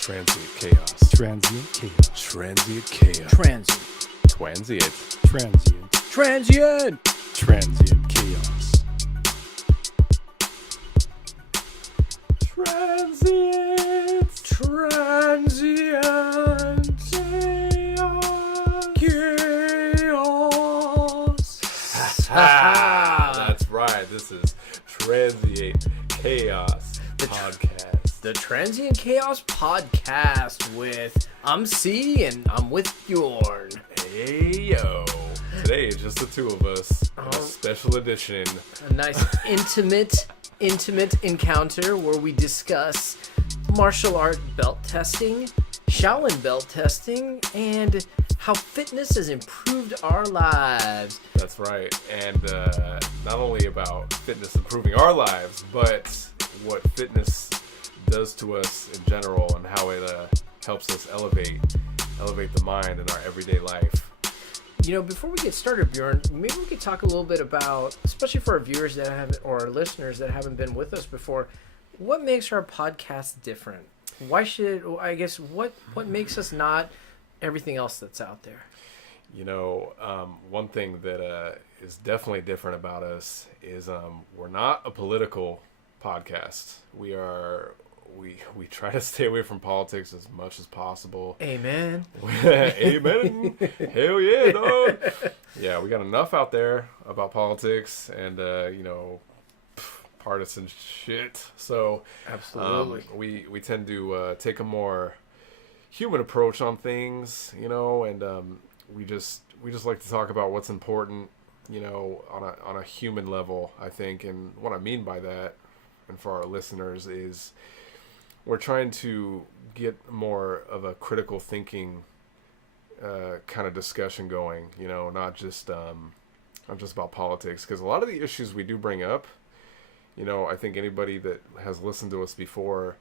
Transient chaos. Transient chaos. Transient chaos. Transient. Transient. Transient. Transient. Transient chaos. Transient. Transient. Chaos. That's right. This is Transient Chaos Podcast. The Transient Chaos Podcast with I'm C and I'm with Bjorn. Hey yo. Today it's just the two of us. A special edition. A nice intimate encounter where we discuss martial art belt testing, Shaolin belt testing, and how fitness has improved our lives. That's right. And not only about fitness improving our lives, but what fitness does to us in general and how it helps us elevate the mind in our everyday life. You know, before we get started, Bjorn, maybe we could talk a little bit about, especially for our viewers that haven't, or our listeners that haven't been with us before, what makes our podcast different? Why should, I guess, what makes us not everything else that's out there? You know, one thing that is definitely different about us is we're not a political podcast. We try to stay away from politics as much as possible. Amen. Amen. Hell yeah, dog. Yeah, we got enough out there about politics and partisan shit. So Absolutely. We tend to take a more human approach on things, and we just like to talk about what's important, on a human level, I think. And what I mean by that, and for our listeners, is we're trying to get more of a critical thinking kind of discussion going, not just about politics, because a lot of the issues we do bring up, I think anybody that has listened to us before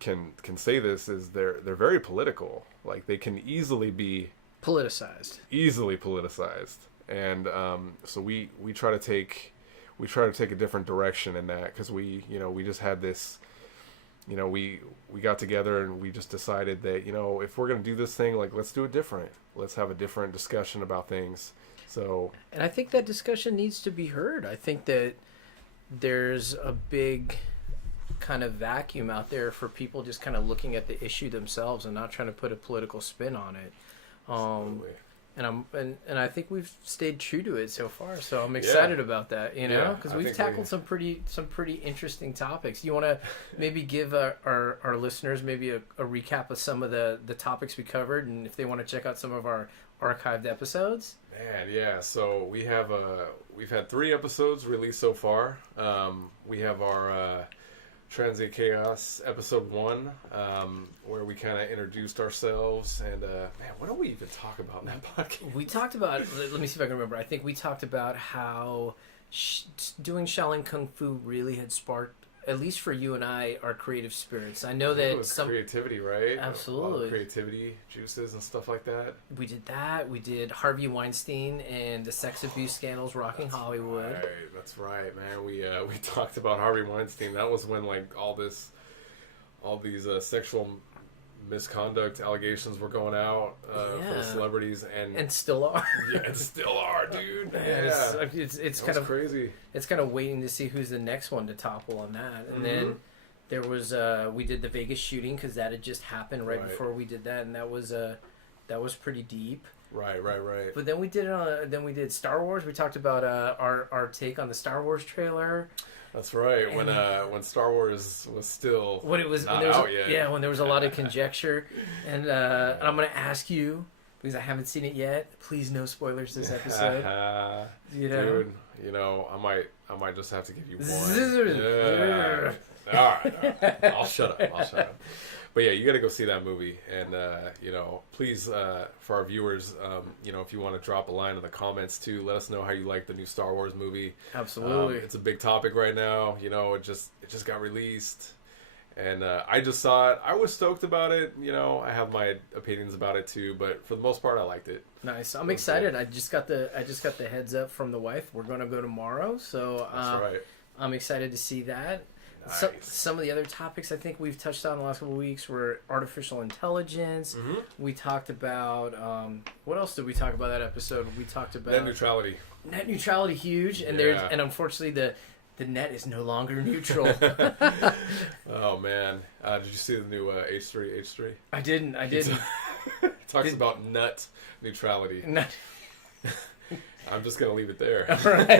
can say this, is they're very political. Like, they can easily be politicized. And so we try to take a different direction in that, because we just had this, we got together and we just decided that, if we're going to do this thing, like, let's do it different. Let's have a different discussion about things. So, and I think that discussion needs to be heard. I think that there's a big kind of vacuum out there for people just kind of looking at the issue themselves and not trying to put a political spin on it. Absolutely. And I think we've stayed true to it so far, so I'm excited about that, because we've tackled some pretty interesting topics. You want to maybe give our listeners maybe a recap of some of the topics we covered, and if they want to check out some of our archived episodes? Man, yeah. So we've had 3 episodes released so far. We have our Transient Chaos episode 1, where we kind of introduced ourselves, and what do we even talk about in that podcast? We talked about, let me see if I can remember. I think we talked about how doing Shaolin Kung Fu really had sparked, at least for you and I, our creative spirits. I know that it was creativity, right? Absolutely. A lot of creativity, juices and stuff like that. We did that. We did Harvey Weinstein and the sex abuse scandals rocking Hollywood. Right. That's right, man. We talked about Harvey Weinstein. That was when, like, all these sexual misconduct allegations were going out for the celebrities, and still are. Yeah, and still are, dude. Yeah, it's kind of crazy. It's kind of waiting to see who's the next one to topple on that. And then there was we did the Vegas shooting, because that had just happened right before we did that, and that was pretty deep. Right. But then we did Star Wars. We talked about our take on the Star Wars trailer. That's right. And when Star Wars was still when it was not when there was out yet. Yeah, when there was a lot of conjecture, and I'm gonna ask you, because I haven't seen it yet. Please, no spoilers this episode. Dude, I might just have to give you one. Yeah. All right. I'll shut up. But yeah, you got to go see that movie, and please, for our viewers, if you want to drop a line in the comments too, let us know how you like the new Star Wars movie. Absolutely, it's a big topic right now. It just got released, and I just saw it. I was stoked about it. I have my opinions about it too, but for the most part, I liked it. Nice. I'm excited. Cool. I just got the heads up from the wife. We're going to go tomorrow, so that's right. I'm excited to see that. Some of the other topics I think we've touched on in the last couple of weeks were artificial intelligence. Mm-hmm. We talked about what else did we talk about that episode? We talked about net neutrality. Net neutrality, huge, and and unfortunately the net is no longer neutral. Oh man, did you see the new H3? I didn't. Talks about nut neutrality. I'm just gonna leave it there. All right.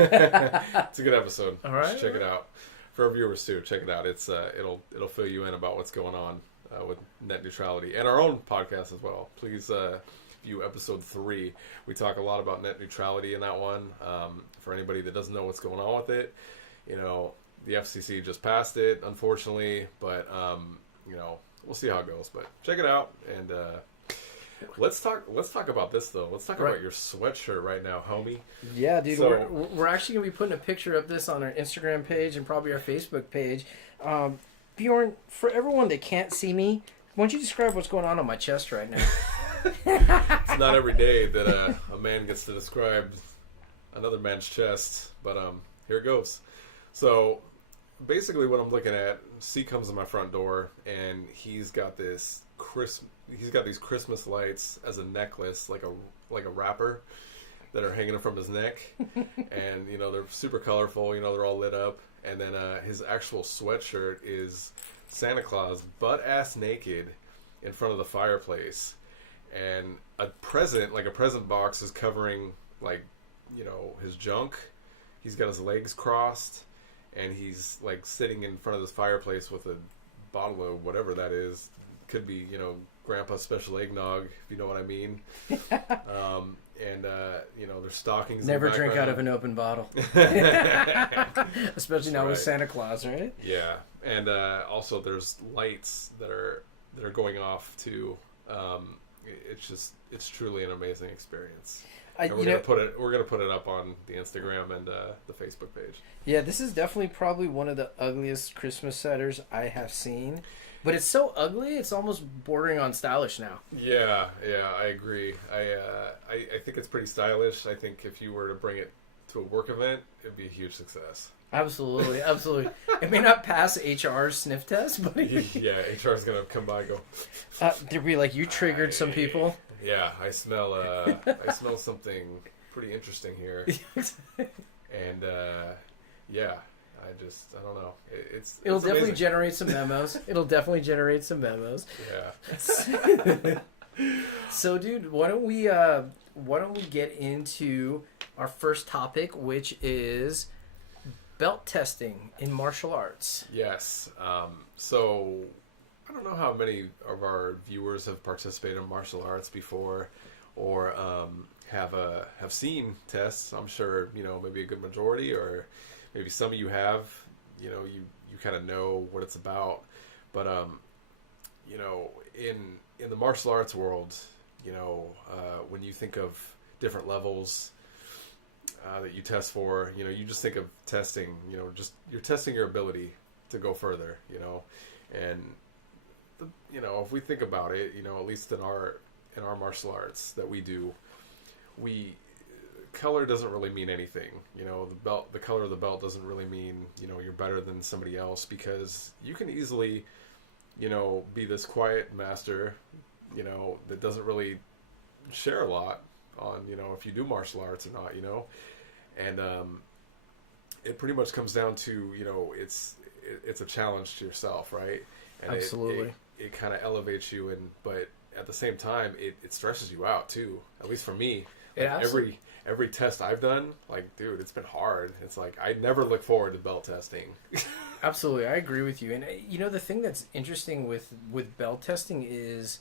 It's a good episode. All right. Check it out. For our viewers too, check it out. It's it'll fill you in about what's going on with net neutrality and our own podcast as well. Please view episode 3. We talk a lot about net neutrality in that one. For anybody that doesn't know what's going on with it, the FCC just passed it, unfortunately, but we'll see how it goes. But check it out, and let's talk about this though. Let's talk about your sweatshirt right now, homie. Yeah, dude. So, we're actually gonna be putting a picture of this on our Instagram page and probably our Facebook page. Bjorn, for everyone that can't see me, why don't you describe what's going on my chest right now? It's not every day that a man gets to describe another man's chest, but here it goes. So basically what I'm looking at, C comes to my front door and he's got these Christmas lights as a necklace, like a wrapper, that are hanging from his neck. And they're super colorful, they're all lit up. And then his actual sweatshirt is Santa Claus butt ass naked in front of the fireplace. And a present box is covering his junk. He's got his legs crossed, and he's sitting in front of this fireplace with a bottle of whatever that is. Could be Grandpa's special eggnog, if you know what I mean. And there's stockings. Never drink out of an open bottle, especially now with Santa Claus, right? Yeah, and also there's lights that are going off too. It's truly an amazing experience. We're gonna put it up on the Instagram and the Facebook page. Yeah, this is definitely probably one of the ugliest Christmas setters I have seen. But it's so ugly, it's almost bordering on stylish now. Yeah, I agree. I think it's pretty stylish. I think if you were to bring it to a work event, it'd be a huge success. Absolutely. It may not pass HR's sniff test, but yeah, HR's gonna come by and go. They'll be like, you triggered some people. Yeah, I smell something pretty interesting here. And I don't know. It'll definitely generate some memos. Yeah. So, dude, why don't we get into our first topic, which is belt testing in martial arts. Yes. So I don't know how many of our viewers have participated in martial arts before, or have seen tests. I'm sure maybe a good majority, or maybe some of you have. You kind of know what it's about, but in the martial arts world, when you think of different levels that you test for, you just think of testing. You're testing your ability to go further. And if we think about it, at least in our martial arts that we do, color doesn't really mean anything. The color of the belt doesn't really mean you're better than somebody else, because you can easily be this quiet master that doesn't really share a lot on if you do martial arts or not. And it pretty much comes down to it's a challenge to yourself, right? And absolutely. It kind of elevates you, but at the same time it stresses you out too, at least for me. Every test I've done, dude, it's been hard. It's I never look forward to belt testing. Absolutely, I agree with you. And the thing that's interesting with belt testing is,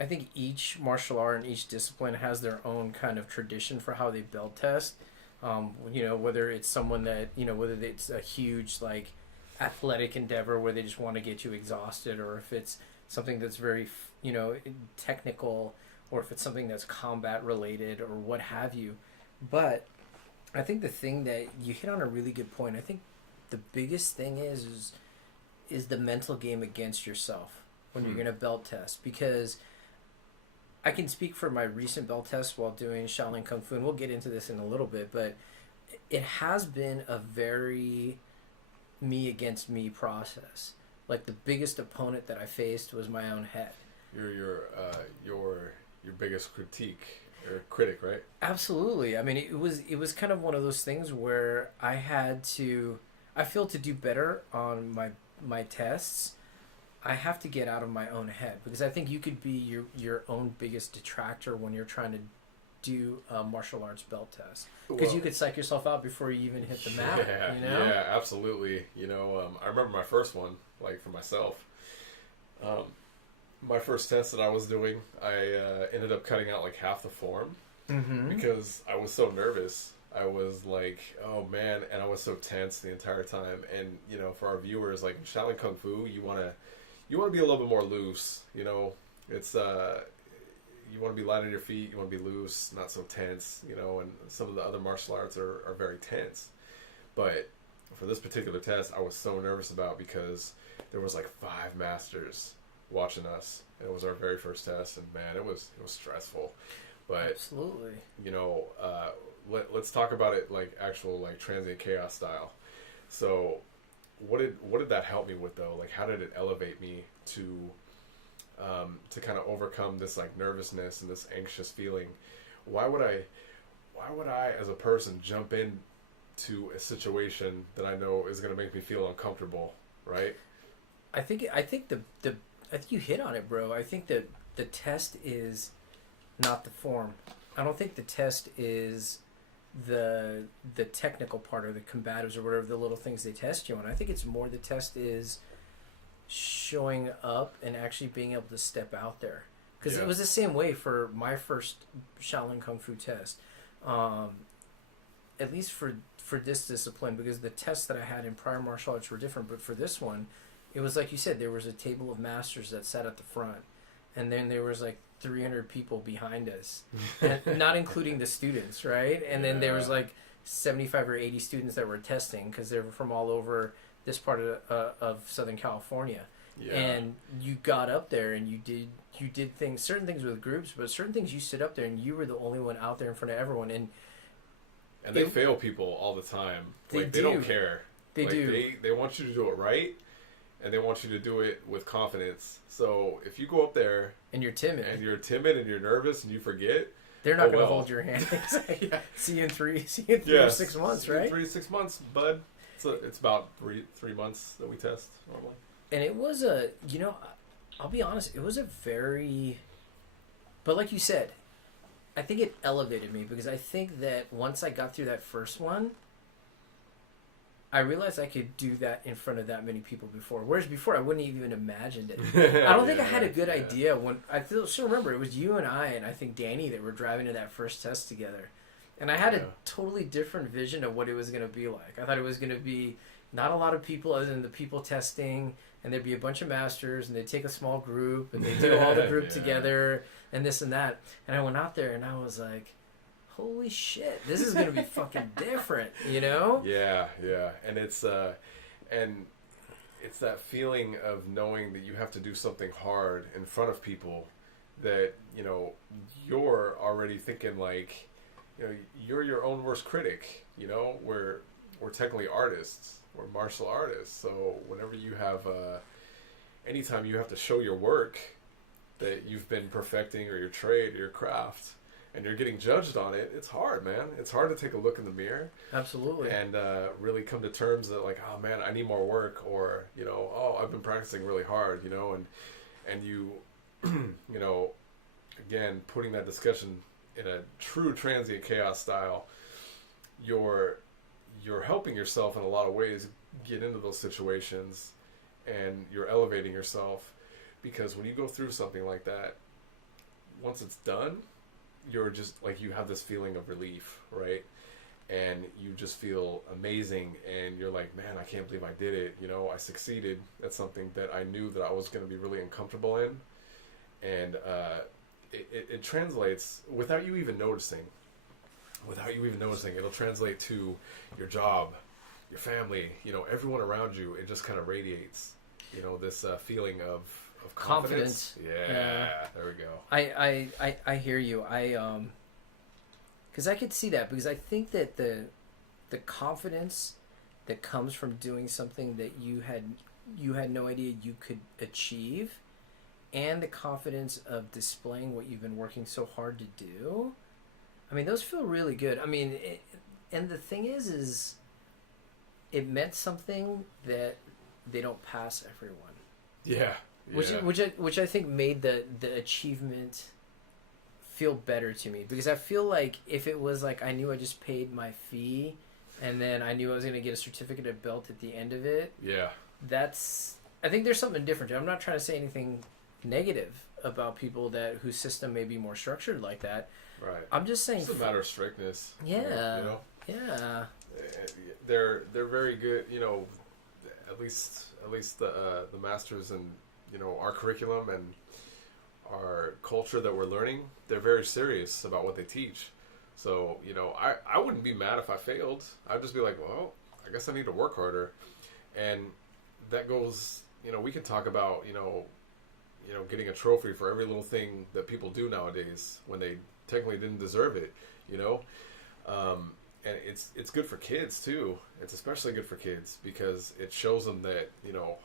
I think each martial art and each discipline has their own kind of tradition for how they belt test. Whether it's someone that whether it's a huge athletic endeavor where they just want to get you exhausted, or if it's something that's very technical, or if it's something that's combat related or what have you. But I think the thing that you hit on a really good point. I think the biggest thing is the mental game against yourself when you're going to belt test, because I can speak for my recent belt test while doing Shaolin Kung Fu, and we'll get into this in a little bit, but it has been a very me against me process. Like the biggest opponent that I faced was my own head. Your biggest critic, right? Absolutely. I mean, it was kind of one of those things where I feel to do better on my tests, I have to get out of my own head, because I think you could be your own biggest detractor when you're trying to do a martial arts belt test, because you could psych yourself out before you even hit the mat. Yeah, absolutely. I remember my first one, like for myself. My first test that I was doing, I ended up cutting out like half the form because I was so nervous. I was like, oh man, and I was so tense the entire time. And for our viewers, like in Shaolin Kung Fu, you want to be a little bit more loose. It's you want to be light on your feet. You want to be loose, not so tense. And some of the other martial arts are very tense. But for this particular test, I was so nervous about, because there was like 5 masters watching us. It was our very first test, and man, it was stressful. But absolutely, let's talk about it like actual like transient chaos style. So, what did that help me with though? Like, how did it elevate me to kind of overcome this like nervousness and this anxious feeling? Why would I as a person jump into a situation that I know is going to make me feel uncomfortable, right? I think you hit on it, bro. I think that the test is not the form. I don't think the test is the technical part, or the combatives, or whatever the little things they test you on. I think it's more the test is showing up and actually being able to step out there. Because it was the same way for my first Shaolin Kung Fu test. At least for this discipline, because the tests that I had in prior martial arts were different, but for this one, it was like you said, there was a table of masters that sat at the front, and then there was like 300 people behind us, and not including the students, right? And then there was like 75 or 80 students that were testing, because they were from all over this part of Southern California. Yeah. And you got up there and you did certain things with groups, but certain things you sit up there and you were the only one out there in front of everyone. And they fail people all the time. They don't care. They do. They want you to do it right, and they want you to do it with confidence. So if you go up there and you're timid and you're nervous and you forget, they're not going to hold your hand. See you in 3 or 6 months, right? 3 to 6 months, bud. It's about three months that we test normally. And it was I'll be honest, it was a very, but like you said, I think it elevated me, because I think that once I got through that first one, I realized I could do that in front of that many people before. Whereas before, I wouldn't have even imagined it. I don't think I had a good idea when I still remember it was you and I think Danny that were driving to that first test together, and I had a totally different vision of what it was going to be like. I thought it was going to be not a lot of people other than the people testing, and there'd be a bunch of masters, and they'd take a small group, and they'd do all the group together, and this and that. And I went out there, and I was like, holy shit, this is going to be fucking different, Yeah. And it's that feeling of knowing that you have to do something hard in front of people that, you're already thinking like, you're your own worst critic. We're technically artists. We're martial artists. So whenever you have, anytime you have to show your work that you've been perfecting, or your trade, or your craft, and you're getting judged on it, it's hard, man. It's hard to take a look in the mirror. Absolutely. And really come to terms that like, oh man, I need more work, or, oh, I've been practicing really hard, and you, again, putting that discussion in a true transient chaos style, you're helping yourself in a lot of ways get into those situations, and you're elevating yourself, because when you go through something like that, once it's done, you're just like, you have this feeling of relief, right? And you just feel amazing, and you're like, man, I can't believe I did it. I succeeded at something that I knew that I was going to be really uncomfortable in, and it translates without you even noticing. It'll translate to your job, your family, everyone around you. It just kind of radiates, this feeling of confidence. Yeah, there we go. I hear you. Because I could see that, because I think that the confidence that comes from doing something that you had no idea you could achieve, and the confidence of displaying what you've been working so hard to do. I mean, those feel really good. I mean, and the thing is it meant something that they don't pass everyone. Yeah. Which I think made the achievement feel better to me, because I feel like if it was like I knew I just paid my fee and then I knew I was going to get a certificate of belt at the end of it. Yeah. I think there's something different. I'm not trying to say anything negative about people whose system may be more structured like that. Right. I'm just saying it's a matter of strictness. Yeah. You know? Yeah. They're very good, you know, at least the masters and, you know, our curriculum and our culture that we're learning, they're very serious about what they teach. So, you know, I wouldn't be mad if I failed. I'd just be like, well, I guess I need to work harder. And that goes, you know, we can talk about, you know, getting a trophy for every little thing that people do nowadays when they technically didn't deserve it, you know. And it's good for kids too. It's especially good for kids because it shows them that, you know,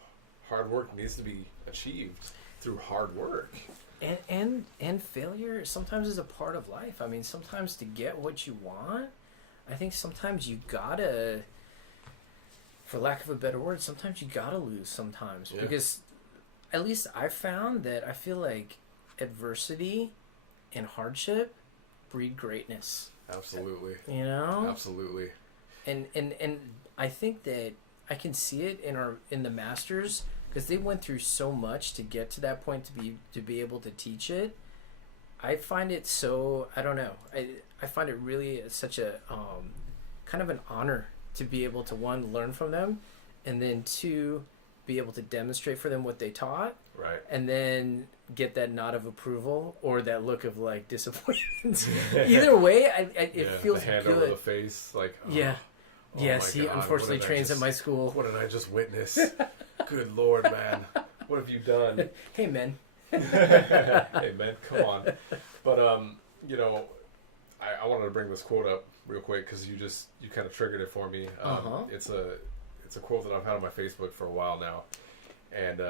hard work needs to be achieved through hard work. And failure sometimes is a part of life. I mean, sometimes to get what you want, I think sometimes you gotta, for lack of a better word, sometimes you gotta lose sometimes. Yeah. Because at least I've found that I feel like adversity and hardship breed greatness. Absolutely. You know? Absolutely. And I think that I can see it in the masters, because they went through so much to get to that point to be able to teach it. I find it so, I don't know. I find it really such a kind of an honor to be able to, one, learn from them, and then two, be able to demonstrate for them what they taught. Right. And then get that nod of approval or that look of like disappointment. Either way, it feels the hand good. Over the face, like yeah. Oh yes, he unfortunately trains at my school. What did I just witness? Good Lord, man. What have you done? Hey, men. Hey, man, come on. But, you know, I wanted to bring this quote up real quick because you kind of triggered it for me. It's a quote that I've had on my Facebook for a while now. And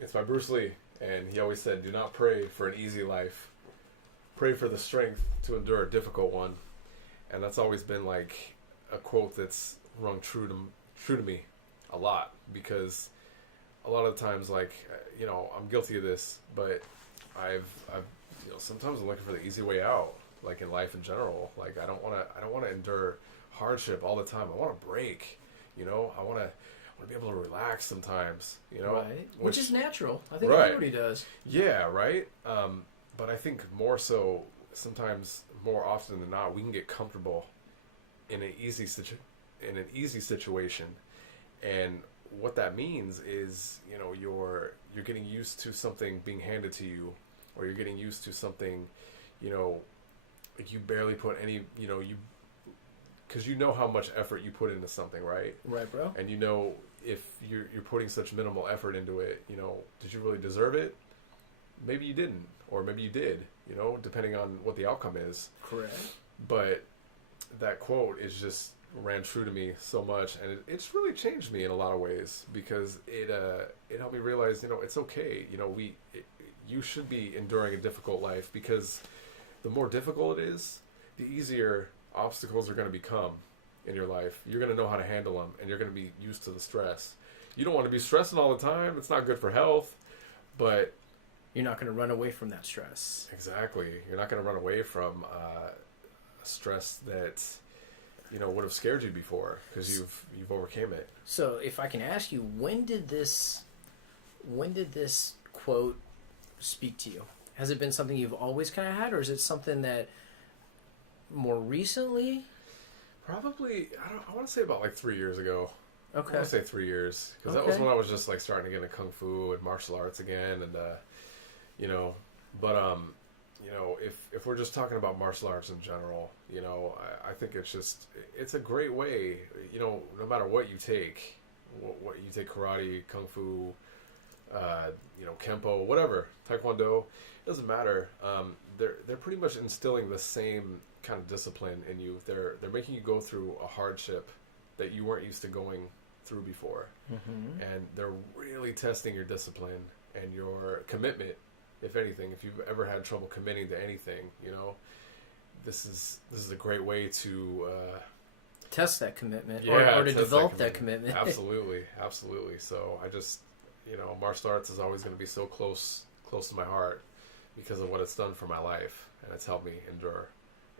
it's by Bruce Lee. And he always said, do not pray for an easy life. Pray for the strength to endure a difficult one. And that's always been like a quote that's rung true to me a lot, because a lot of times, like, you know, I'm guilty of this, but I've you know, sometimes I'm looking for the easy way out, like in life in general. Like I don't want to endure hardship all the time. I want to break, you know. I want to be able to relax sometimes, you know. Right. Which is natural. I think right. everybody does. Yeah, right. But I think more so, sometimes more often than not, we can get comfortable in an easy situation, and what that means is, you know, you're getting used to something being handed to you, or you're getting used to something, you know, like you barely put any, you know, because you know how much effort you put into something, right? Right, bro. And you know, if you're putting such minimal effort into it, you know, did you really deserve it? Maybe you didn't, or maybe you did, you know, depending on what the outcome is. Correct. But that quote ran true to me so much, and it's really changed me in a lot of ways, because it helped me realize, you know, it's okay. You know, you should be enduring a difficult life, because the more difficult it is, the easier obstacles are going to become in your life. You're going to know how to handle them, and you're going to be used to the stress. You don't want to be stressing all the time. It's not good for health, but you're not going to run away from that stress. Exactly. You're not going to run away from stress that, you know, would have scared you before, because you've overcame it. So if I can ask you, when did this quote speak to you? Has it been something you've always kind of had, or is it something that more recently? Probably, I want to say about like 3 years ago. Okay. I want to say 3 years, because that was when I was just like starting to get into kung fu and martial arts again, and you know, but you know, if we're just talking about martial arts in general, you know, I think it's a great way, you know, no matter what you take, what you take, karate, kung fu, you know, kempo, whatever, taekwondo, it doesn't matter. They're pretty much instilling the same kind of discipline in you. They're making you go through a hardship that you weren't used to going through before. Mm-hmm. And they're really testing your discipline and your commitment. If anything, if you've ever had trouble committing to anything, you know, this is a great way to test that commitment, yeah, or to develop that commitment. Absolutely. So I just, you know, martial arts is always going to be so close to my heart because of what it's done for my life, and it's helped me endure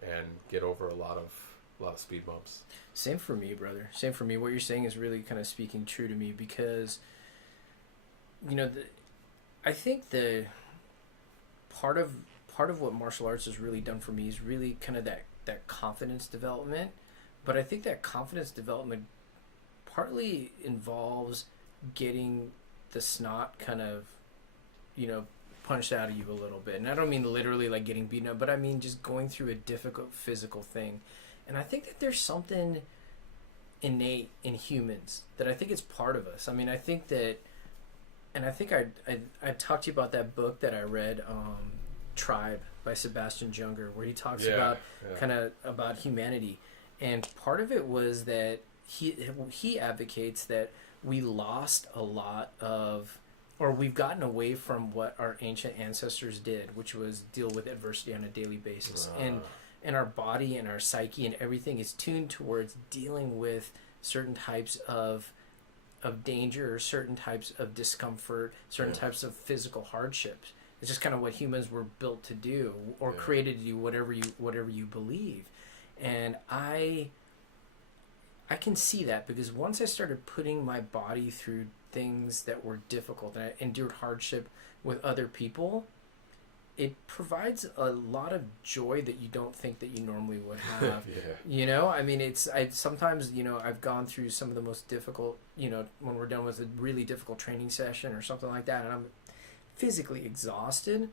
and get over a lot of speed bumps. Same for me, brother. Same for me. What you're saying is really kind of speaking true to me because, you know, I think the part of what martial arts has really done for me is really kind of that confidence development. But I think that confidence development partly involves getting the snot kind of, you know, punched out of you a little bit. And I don't mean literally like getting beaten up, but I mean just going through a difficult physical thing. And I think that there's something innate in humans that I think it's part of us. I mean, I think that, and I think I talked to you about that book that I read, Tribe by Sebastian Junger, where he talks about kind of about humanity. And part of it was that he advocates that we lost a lot of, or we've gotten away from what our ancient ancestors did, which was deal with adversity on a daily basis. And our body and our psyche and everything is tuned towards dealing with certain types of danger, or certain types of discomfort, certain types of physical hardships. It's just kind of what humans were built to do, or created to do, whatever you believe. And I can see that because once I started putting my body through things that were difficult, and I endured hardship with other people, it provides a lot of joy that you don't think that you normally would have. You know, I mean, sometimes, you know, I've gone through some of the most difficult, you know, when we're done with a really difficult training session or something like that, and I'm physically exhausted.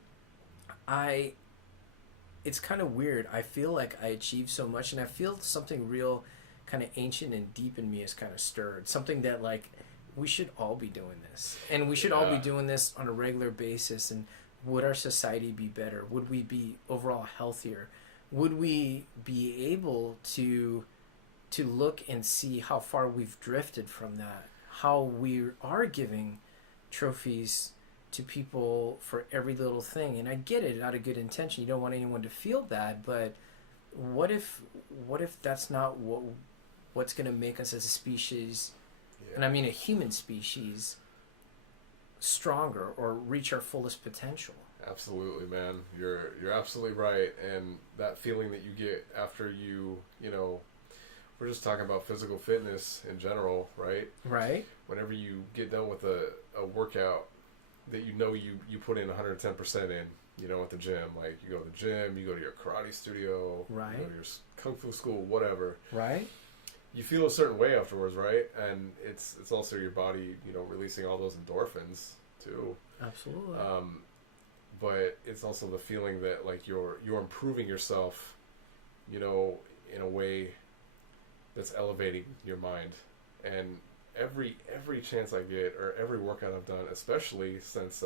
It's kind of weird. I feel like I achieved so much, and I feel something real kind of ancient and deep in me is kind of stirred. Something that, like, we should all be doing this. And we should all be doing this on a regular basis. And would our society be better? Would we be overall healthier? Would we be able to look and see how far we've drifted from that? How we are giving trophies to people for every little thing. And I get it out of good intention. You don't want anyone to feel bad, but what if that's not what's going to make us as a species, and I mean a human species, stronger or reach our fullest potential? Absolutely, man. You're absolutely right. And that feeling that you get after you know, we're just talking about physical fitness in general, right? Right. Whenever you get done with a workout that you know you put in 110% in, you know, at the gym. Like, you go to the gym, you go to your karate studio, right, you go to your kung fu school, whatever. Right. You feel a certain way afterwards, right? And it's also your body, you know, releasing all those endorphins too. Absolutely. But it's also the feeling that, like, you're improving yourself, you know, in a way that's elevating your mind. And every chance I get, or every workout I've done, especially since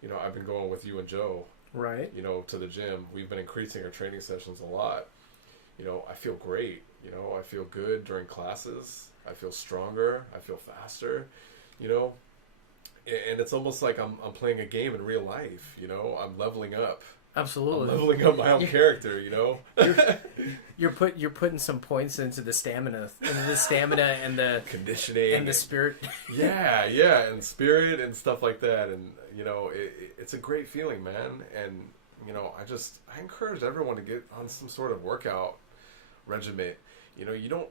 you know, I've been going with you and Joe, right, you know, to the gym. We've been increasing our training sessions a lot. You know, I feel great. You know, I feel good during classes. I feel stronger. I feel faster. You know, and it's almost like I'm playing a game in real life. You know, I'm leveling up. Absolutely. I'm leveling up my own character, you know. you're putting some points into the stamina and the conditioning and the spirit. yeah, and spirit and stuff like that. And, you know, it's a great feeling, man. And, you know, I encourage everyone to get on some sort of workout regimen. You know, you don't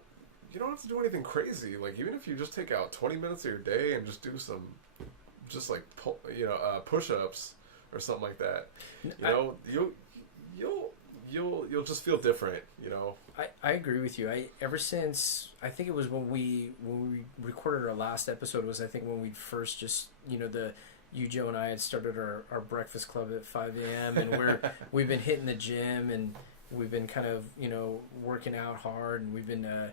have to do anything crazy. Like, even if you just take out 20 minutes of your day and just do some, just like, push-ups or something like that, you know, you'll just feel different, you know. I agree with you. Ever since, I think it was when we recorded our last episode, was I think when we first just, you know, you, Joe, and I had started our breakfast club at 5 a.m. and we've been hitting the gym, and we've been kind of, you know, working out hard, and we've been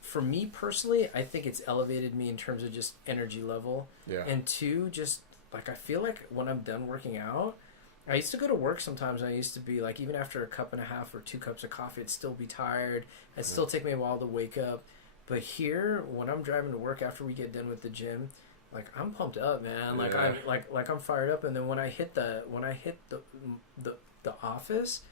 for me personally, I think it's elevated me in terms of just energy level. Yeah. And two, just like, I feel like when I'm done working out, I used to go to work sometimes, and I used to be like, even after a cup and a half or 2 cups of coffee, I'd still be tired. It'd still take me a while to wake up. But here, when I'm driving to work after we get done with the gym, like I'm pumped up, man. Like Yeah. I'm fired up. And then when I hit the office,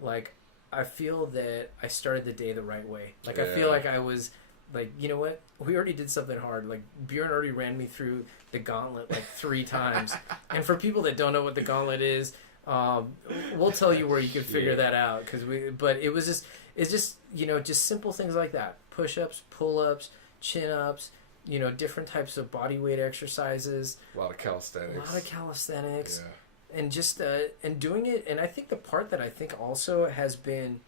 like I feel that I started the day the right way. Like I feel like I was like, you know what? We already did something hard. Like Bjorn already ran me through the gauntlet like 3 times. And for people that don't know what the gauntlet is, we'll tell you where you can figure that out. But it's just, you know, just simple things like that. Push-ups, pull-ups, chin-ups, you know, different types of body weight exercises. A lot of calisthenics. Yeah. And just, and doing it. And I think the part that I think also has been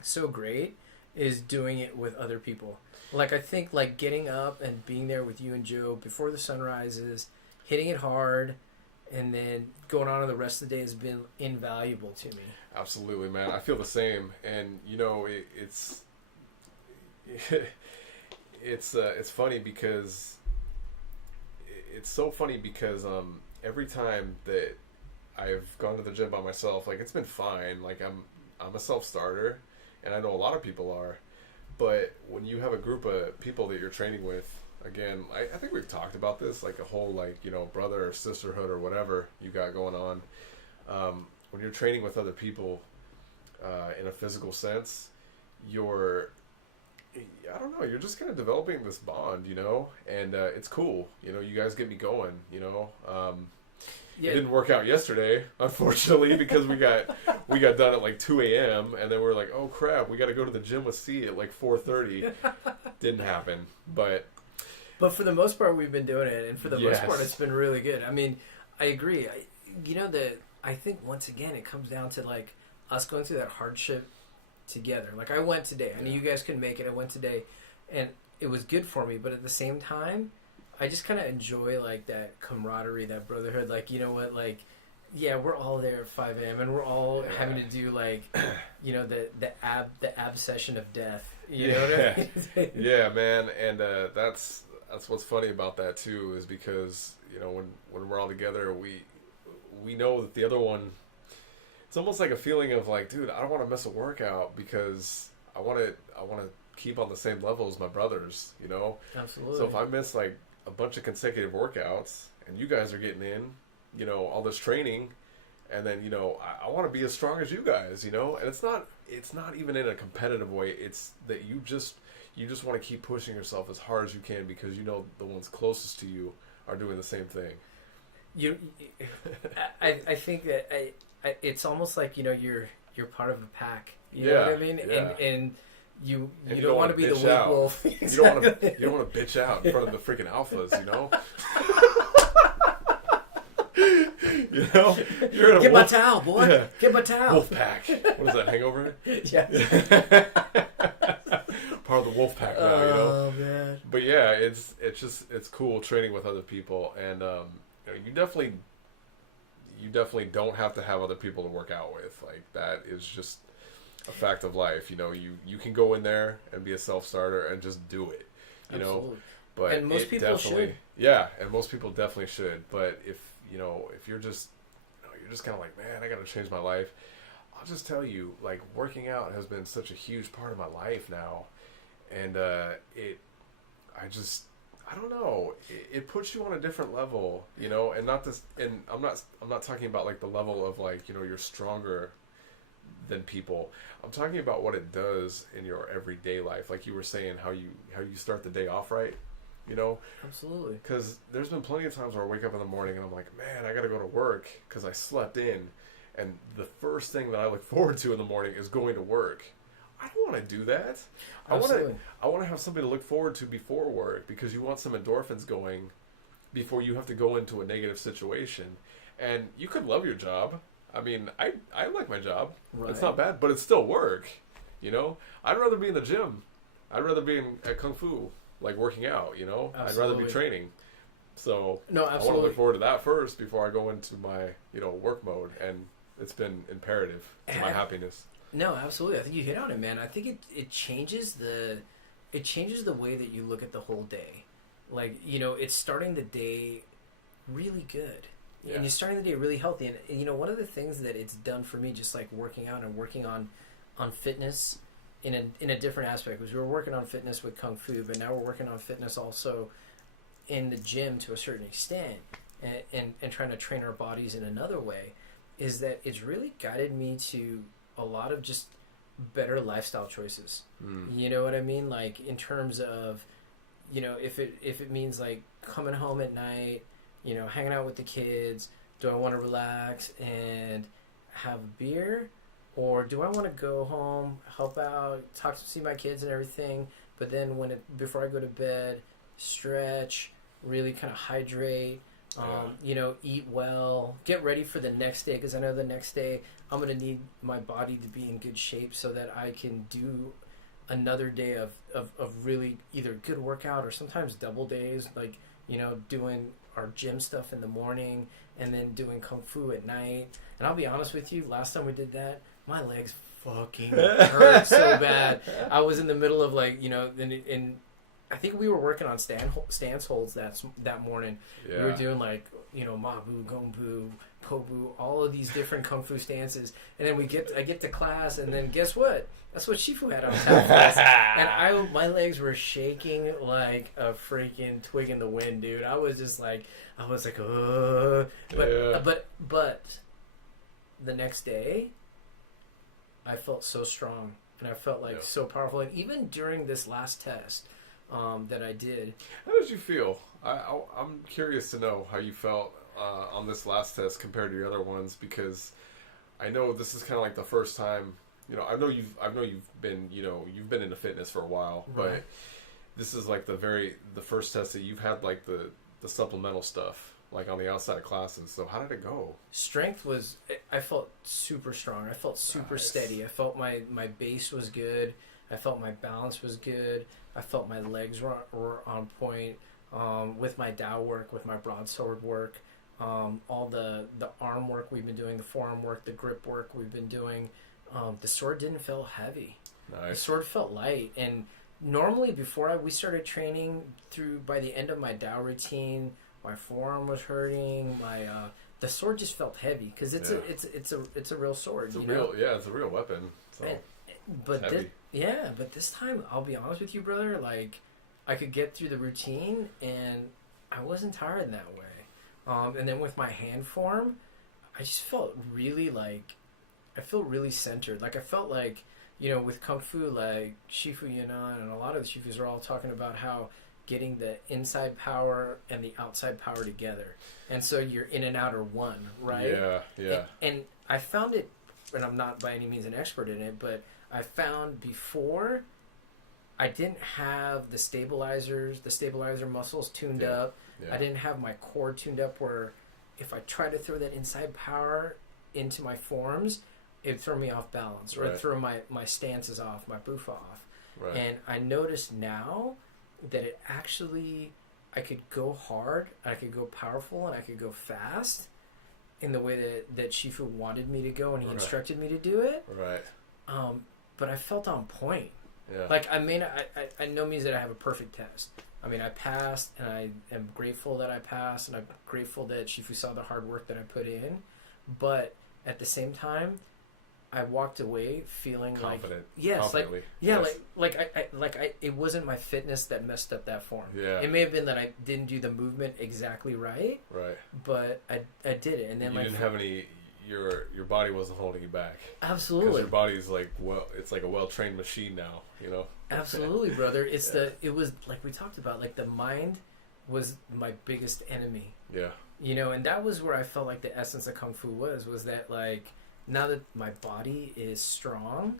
so great is doing it with other people. Like, I think, like, getting up and being there with you and Joe before the sun rises, hitting it hard, and then going on to the rest of the day has been invaluable to me. Absolutely, man. I feel the same. And, you know, it's funny because it's so funny because every time that I've gone to the gym by myself, like, it's been fine. Like, I'm a self-starter, and I know a lot of people are. But when you have a group of people that you're training with, again, I think we've talked about this, like a whole, like, you know, brother or sisterhood or whatever you got going on. When you're training with other people in a physical sense, you're just kind of developing this bond, you know, and it's cool. You know, you guys get me going, you know. It didn't work out yesterday, unfortunately, because we got done at like 2 a.m. and then we were like, oh crap, we got to go to the gym with C at like 4:30. Didn't happen, but for the most part, we've been doing it, and for the most part, it's been really good. I mean, I agree. I think once again, it comes down to like us going through that hardship together. Like I went today. I knew you guys couldn't make it. I went today, and it was good for me. But at the same time, I just kind of enjoy like that camaraderie, that brotherhood. Like, you know what, like, yeah, we're all there at 5 a.m. and we're all having to do like, you know, the ab session of death. You know what I mean? Yeah, man, and that's what's funny about that too, is because, you know, when we're all together, we know that the other one. It's almost like a feeling of like, dude, I don't want to miss a workout because I want to keep on the same level as my brothers, you know. Absolutely. So if I miss like a bunch of consecutive workouts and you guys are getting in, you know, all this training, and then, you know, I want to be as strong as you guys, you know. And it's not even in a competitive way. It's that you just want to keep pushing yourself as hard as you can because you know the ones closest to you are doing the same thing. I think that it's almost like, you know, you're part of a pack. You know what I mean? Yeah. And you don't want to be the weak wolf. You don't want to bitch out in front of the freaking alphas, you know. You know, you're get my towel, boy. Yeah. Get my towel. Wolf pack. What is that, Hangover? Yeah. Part of the wolf pack now, you know. Oh man. But yeah, it's cool training with other people, and you know, you definitely don't have to have other people to work out with. Like, that is just a fact of life. You know, you can go in there and be a self-starter and just do it, you Absolutely. know. But and most people should. Yeah, and most people definitely should. But if you're just, you know, you're just kind of like, man, I got to change my life. I'll just tell you, like, working out has been such a huge part of my life now, and I don't know. It puts you on a different level, you know, and not this. And I'm not talking about like the level of like, you know, you're stronger than people. I'm talking about what it does in your everyday life. Like you were saying, how you start the day off right, you know. Absolutely. Because there's been plenty of times where I wake up in the morning and I'm like, man, I got to go to work because I slept in, and the first thing that I look forward to in the morning is going to work. I don't want to do that. I want to have something to look forward to before work, because you want some endorphins going before you have to go into a negative situation. And you could love your job. I mean, I like my job. Right. It's not bad, but it's still work. You know, I'd rather be in the gym. I'd rather be at kung fu, like working out. You know, Absolutely. I'd rather be training. So no, I want to look forward to that first before I go into my, you know, work mode. And it's been imperative to my happiness. No, absolutely. I think you hit on it, man. I think it changes the way that you look at the whole day. Like, you know, it's starting the day really good. Yeah. And you're starting the day really healthy. And, you know, one of the things that it's done for me, just like working out and working on fitness in a different aspect, because we were working on fitness with Kung Fu, but now we're working on fitness also in the gym to a certain extent, and trying to train our bodies in another way, is that it's really guided me to a lot of just better lifestyle choices. You know what I mean? Like, in terms of, you know, if it means like coming home at night, you know, hanging out with the kids, do I want to relax and have a beer, or do I want to go home, help out, see my kids and everything, but then before I go to bed, stretch, really kind of hydrate, you know, eat well, get ready for the next day, because I know the next day I'm going to need my body to be in good shape so that I can do another day of really either good workout or sometimes double days, like, you know, doing our gym stuff in the morning and then doing Kung Fu at night. And I'll be honest with you, last time we did that, my legs fucking hurt so bad. I was in the middle of, like, you know, in I think we were working on stance holds that morning. Yeah. We were doing, like, you know, Mabu, Gongbu, Kobu, all of these different Kung Fu stances. And then I get to class, and then guess what? That's what Shifu had on tap class. And my legs were shaking like a freaking twig in the wind, dude. I was like, ugh. But the next day, I felt so strong, and I felt like so powerful. And even during this last test that I did. How did you feel? I'm curious to know how you felt on this last test compared to your other ones, because I know this is kind of like the first time. You know, I know you've been into fitness for a while, right. But this is like the first test that you've had, like the supplemental stuff, like on the outside of classes. So how did it go? Strength I felt super strong. I felt super steady. I felt my base was good. I felt my balance was good. I felt my legs were on point. With my Dao work, with my broadsword work, all the arm work we've been doing, the forearm work, the grip work we've been doing. The sword didn't feel heavy. Nice. The sword felt light. And normally before we started training, by the end of my Dao routine, my forearm was hurting. The sword just felt heavy, because it's a real sword. It's a real weapon. So but this time, I'll be honest with you, brother. Like, I could get through the routine, and I wasn't tired that way. And then with my hand form, I just felt really really centered. Like, I felt like, you know, with Kung Fu, like Shifu Yunan and a lot of the Shifus are all talking about how getting the inside power and the outside power together. And so your in and out are one, right? Yeah. And I found it, and I'm not by any means an expert in it, but I found before I didn't have the stabilizer muscles tuned up. Yeah. I didn't have my core tuned up, where if I try to throw that inside power into my forms, it'd throw me off balance, or it'd throw my stances off, my boof off. Right. And I noticed now that it actually, I could go hard, I could go powerful, and I could go fast in the way that Shifu wanted me to go, and he instructed me to do it. Right. But I felt on point. Yeah. Like, I know means that I have a perfect test. I mean, I passed, and I am grateful that I passed, and I'm grateful that Shifu saw the hard work that I put in. But at the same time, I walked away feeling confident. It wasn't my fitness that messed up that form. Yeah. It may have been that I didn't do the movement exactly right. Right. But I did it, and then you didn't have any. Your body wasn't holding you back. Absolutely. Because your body's like, it's like a well-trained machine now, you know? Absolutely, brother. It was like we talked about, like, the mind was my biggest enemy. Yeah. You know, and that was where I felt like the essence of Kung Fu was that, like, now that my body is strong,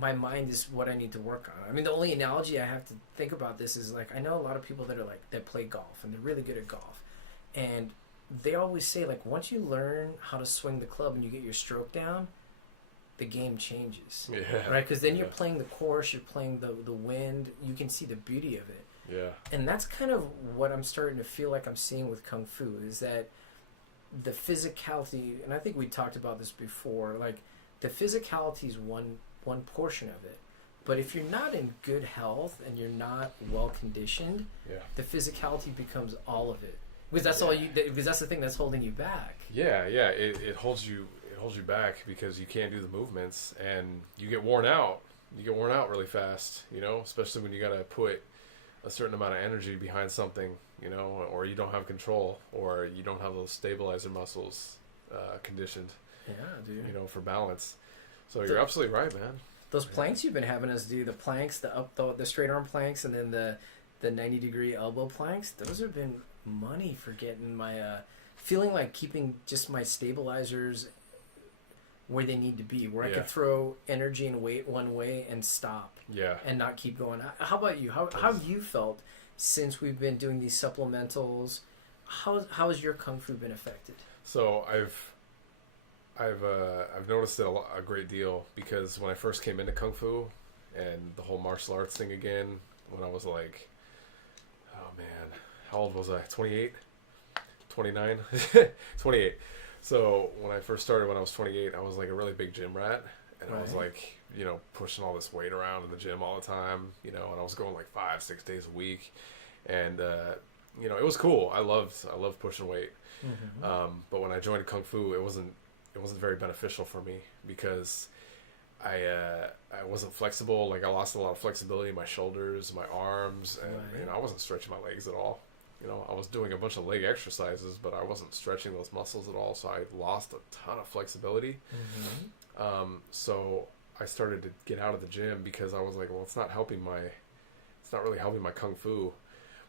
my mind is what I need to work on. I mean, the only analogy I have to think about this is, like, I know a lot of people that play golf, and they're really good at golf. And they always say, like, once you learn how to swing the club and you get your stroke down, the game changes. Yeah. Right? Because then you're playing the course, you're playing the wind, you can see the beauty of it. Yeah. And that's kind of what I'm starting to feel like I'm seeing with Kung Fu, is that the physicality, and I think we talked about this before, like, the physicality is one portion of it. But if you're not in good health and you're not well conditioned, the physicality becomes all of it. Because that's all because that's the thing that's holding you back. Yeah. It holds you holds you back because you can't do the movements and you get worn out. You get worn out really fast, you know, especially when you got to put a certain amount of energy behind something, you know, or you don't have control, or you don't have those stabilizer muscles conditioned, dude, you know, for balance. So you're absolutely right, man. Those planks you've been having us do, the planks, the straight arm planks, and then the 90-degree elbow planks, those have been money for getting my feeling like keeping just my stabilizers where they need to be, where I can throw energy and weight one way and stop, and not keep going. How about you? How have you felt since we've been doing these supplementals? How has your kung fu been affected? So I've noticed it a great deal, because when I first came into kung fu and the whole martial arts thing again, when I was like, oh man, how old was I? 28? 29? 28. So when I first started, when I was 28, I was like a really big gym rat, and I was like, you know, pushing all this weight around in the gym all the time, you know, and I was going like 5-6 days a week, and you know, it was cool. I loved pushing weight. But when I joined kung fu, it wasn't very beneficial for me, because I wasn't flexible. Like, I lost a lot of flexibility in my shoulders, my arms, and you know, I wasn't stretching my legs at all. You know, I was doing a bunch of leg exercises, but I wasn't stretching those muscles at all, so I lost a ton of flexibility. So I started to get out of the gym, because I was like, well, it's not really helping my kung fu.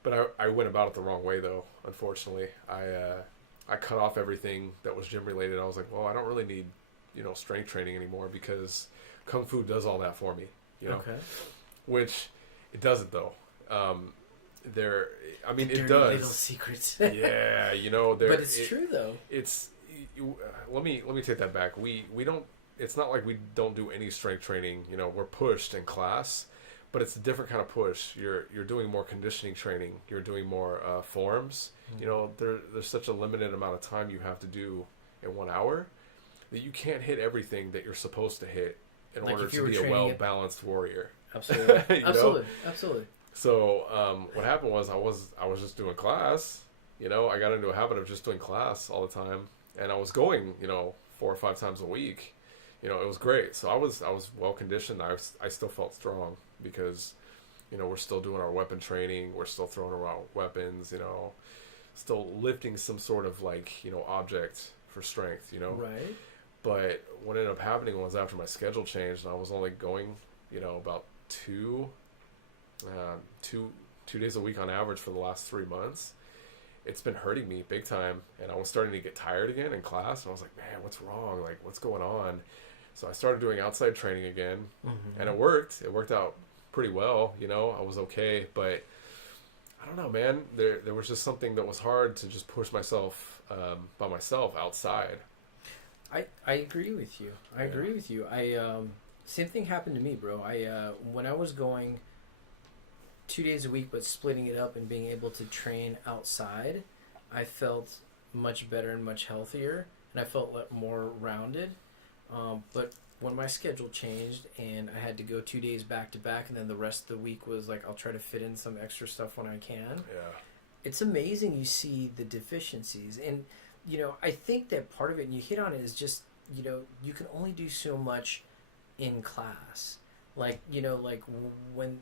But I went about it the wrong way, though, unfortunately. I cut off everything that was gym related. I was like, well, I don't really need, you know, strength training anymore, because kung fu does all that for me, you know. Which it doesn't, though. It does. Little secrets. Yeah, you know, but it's true, though. Let me take that back. We don't. It's not like we don't do any strength training. You know, we're pushed in class, but it's a different kind of push. You're doing more conditioning training. You're doing more forms. You know, there's such a limited amount of time you have to do in 1 hour, that you can't hit everything that you're supposed to hit in order to be a well-balanced warrior. Absolutely. Absolutely. So what happened was I was just doing class. You know, I got into a habit of just doing class all the time, and I was going, you know, 4 or 5 times a week. You know, it was great. So I was well conditioned. I still felt strong, because, you know, we're still doing our weapon training. We're still throwing around weapons. You know, still lifting some sort of, like, you know, object for strength. You know, right. But what ended up happening was, after my schedule changed, and I was only going, you know, about two days a week on average for the last 3 months, it's been hurting me big time, and I was starting to get tired again in class, and I was like, man, what's wrong? Like, what's going on? So I started doing outside training again, and it worked out pretty well. You know, I was okay, but I don't know, man, there was just something that was hard to just push myself by myself outside. I agree with you. I agree with you. Same thing happened to me, bro. When I was going 2 days a week, but splitting it up and being able to train outside, I felt much better and much healthier, and I felt more rounded. But when my schedule changed and I had to go 2 days back to back, and then the rest of the week was like, I'll try to fit in some extra stuff when I can. Yeah. It's amazing you see the deficiencies. And, you know, I think that part of it, and you hit on it, is just, you know, you can only do so much in class. Like, you know, like when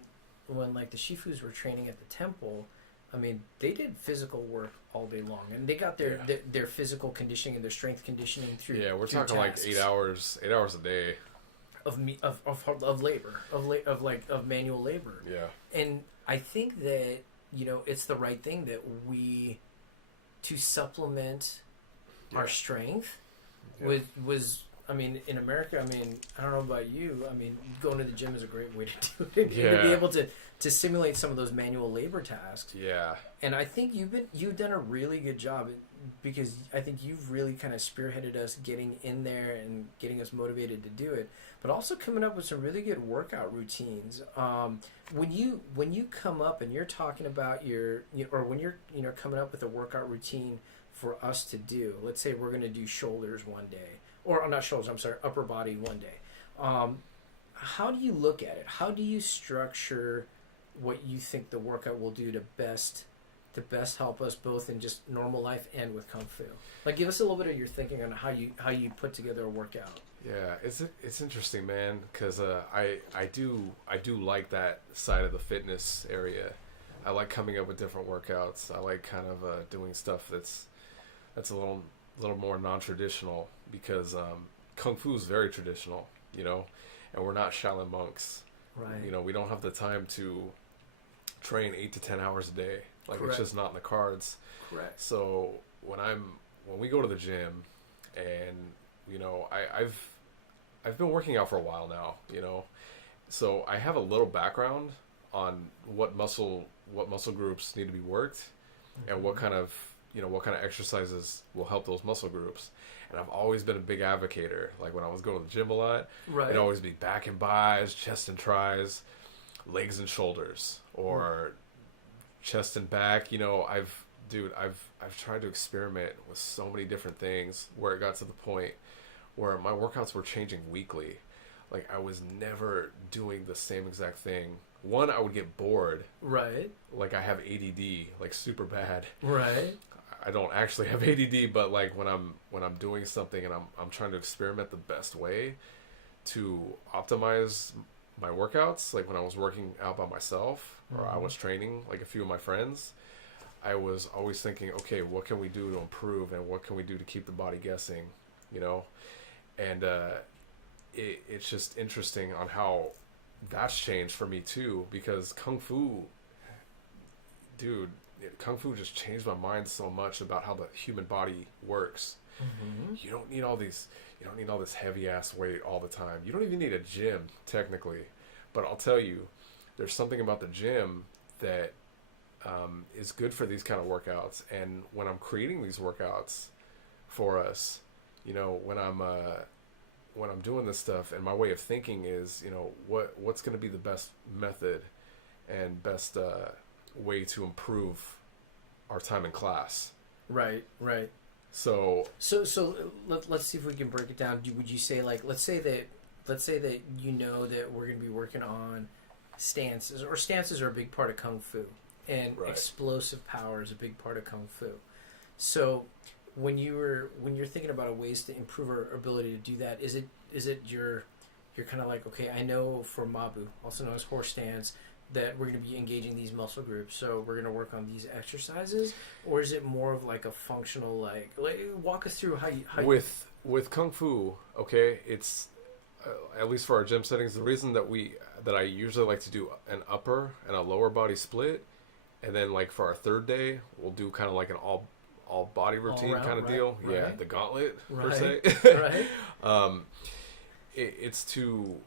like the Shifus were training at the temple, I mean, they did physical work all day long, and they got their physical conditioning and their strength conditioning through. Yeah, we're talking tasks. Like 8 hours a day of labor, of manual labor. Yeah, and I think that, you know, it's the right thing that we, to supplement our strength was. I mean, in America, I mean, I don't know about you. I mean, going to the gym is a great way to do it. Yeah. And to be able to simulate some of those manual labor tasks. Yeah. And I think you've done a really good job, because I think you've really kind of spearheaded us getting in there and getting us motivated to do it, but also coming up with some really good workout routines. When you come up and you're talking about or when you're, you know, coming up with a workout routine for us to do, let's say we're going to do shoulders one day. Or not shoulders, I'm sorry, upper body one day. How do you look at it? How do you structure what you think the workout will do to best to best help us both in just normal life and with kung fu? Like, give us a little bit of your thinking on how you put together a workout. Yeah, it's interesting, man, because I do like that side of the fitness area. I like coming up with different workouts. I like kind of doing stuff that's a little more non-traditional, because kung fu is very traditional, you know, and we're not Shaolin monks. Right. You know, we don't have the time to train 8 to 10 hours a day. Like, Correct. it's just not in the cards. Correct. So when we go to the gym, and you know, I've been working out for a while now, you know, so I have a little background on what muscle groups need to be worked, and what kind of exercises will help those muscle groups. And I've always been a big advocator. Like, when I was going to the gym a lot, Right. it'd always be back and bis, chest and tris, legs and shoulders, or chest and back. You know, I've tried to experiment with so many different things, where it got to the point where my workouts were changing weekly. Like, I was never doing the same exact thing. One, I would get bored. Right. Like, I have ADD, like, super bad. Right. I don't actually have ADD, but like, when I'm doing something and I'm trying to experiment the best way to optimize my workouts, like when I was working out by myself, or I was training like a few of my friends, I was always thinking, okay, what can we do to improve, and what can we do to keep the body guessing, you know? And it's just interesting on how that's changed for me too, because Kung Fu just changed my mind so much about how the human body works. Mm-hmm. You don't need all this heavy ass weight all the time. You don't even need a gym technically, but I'll tell you, there's something about the gym that is good for these kind of workouts. And when I'm creating these workouts for us, you know, when I'm doing this stuff, and my way of thinking is, you know, what's going to be the best method and best way to improve our time in class. Right. So let's see if we can break it down. Would you say, like, let's say that you know that we're going to be working on stances, or stances are a big part of Kung Fu, and Right. explosive power is a big part of Kung Fu. So when you're thinking about ways to improve our ability to do that, is it you're kind of like, okay, I know for Mabu, also known as horse stance, that we're going to be engaging these muscle groups, so we're going to work on these exercises? Or is it more of like a functional, like walk us through how you with Kung Fu, okay, it's at least for our gym settings, the reason that I usually like to do an upper and a lower body split, and then like for our third day we'll do kind of like an all body routine all-round, kind of right, deal. right. Yeah, the gauntlet per Right, se. right. It's to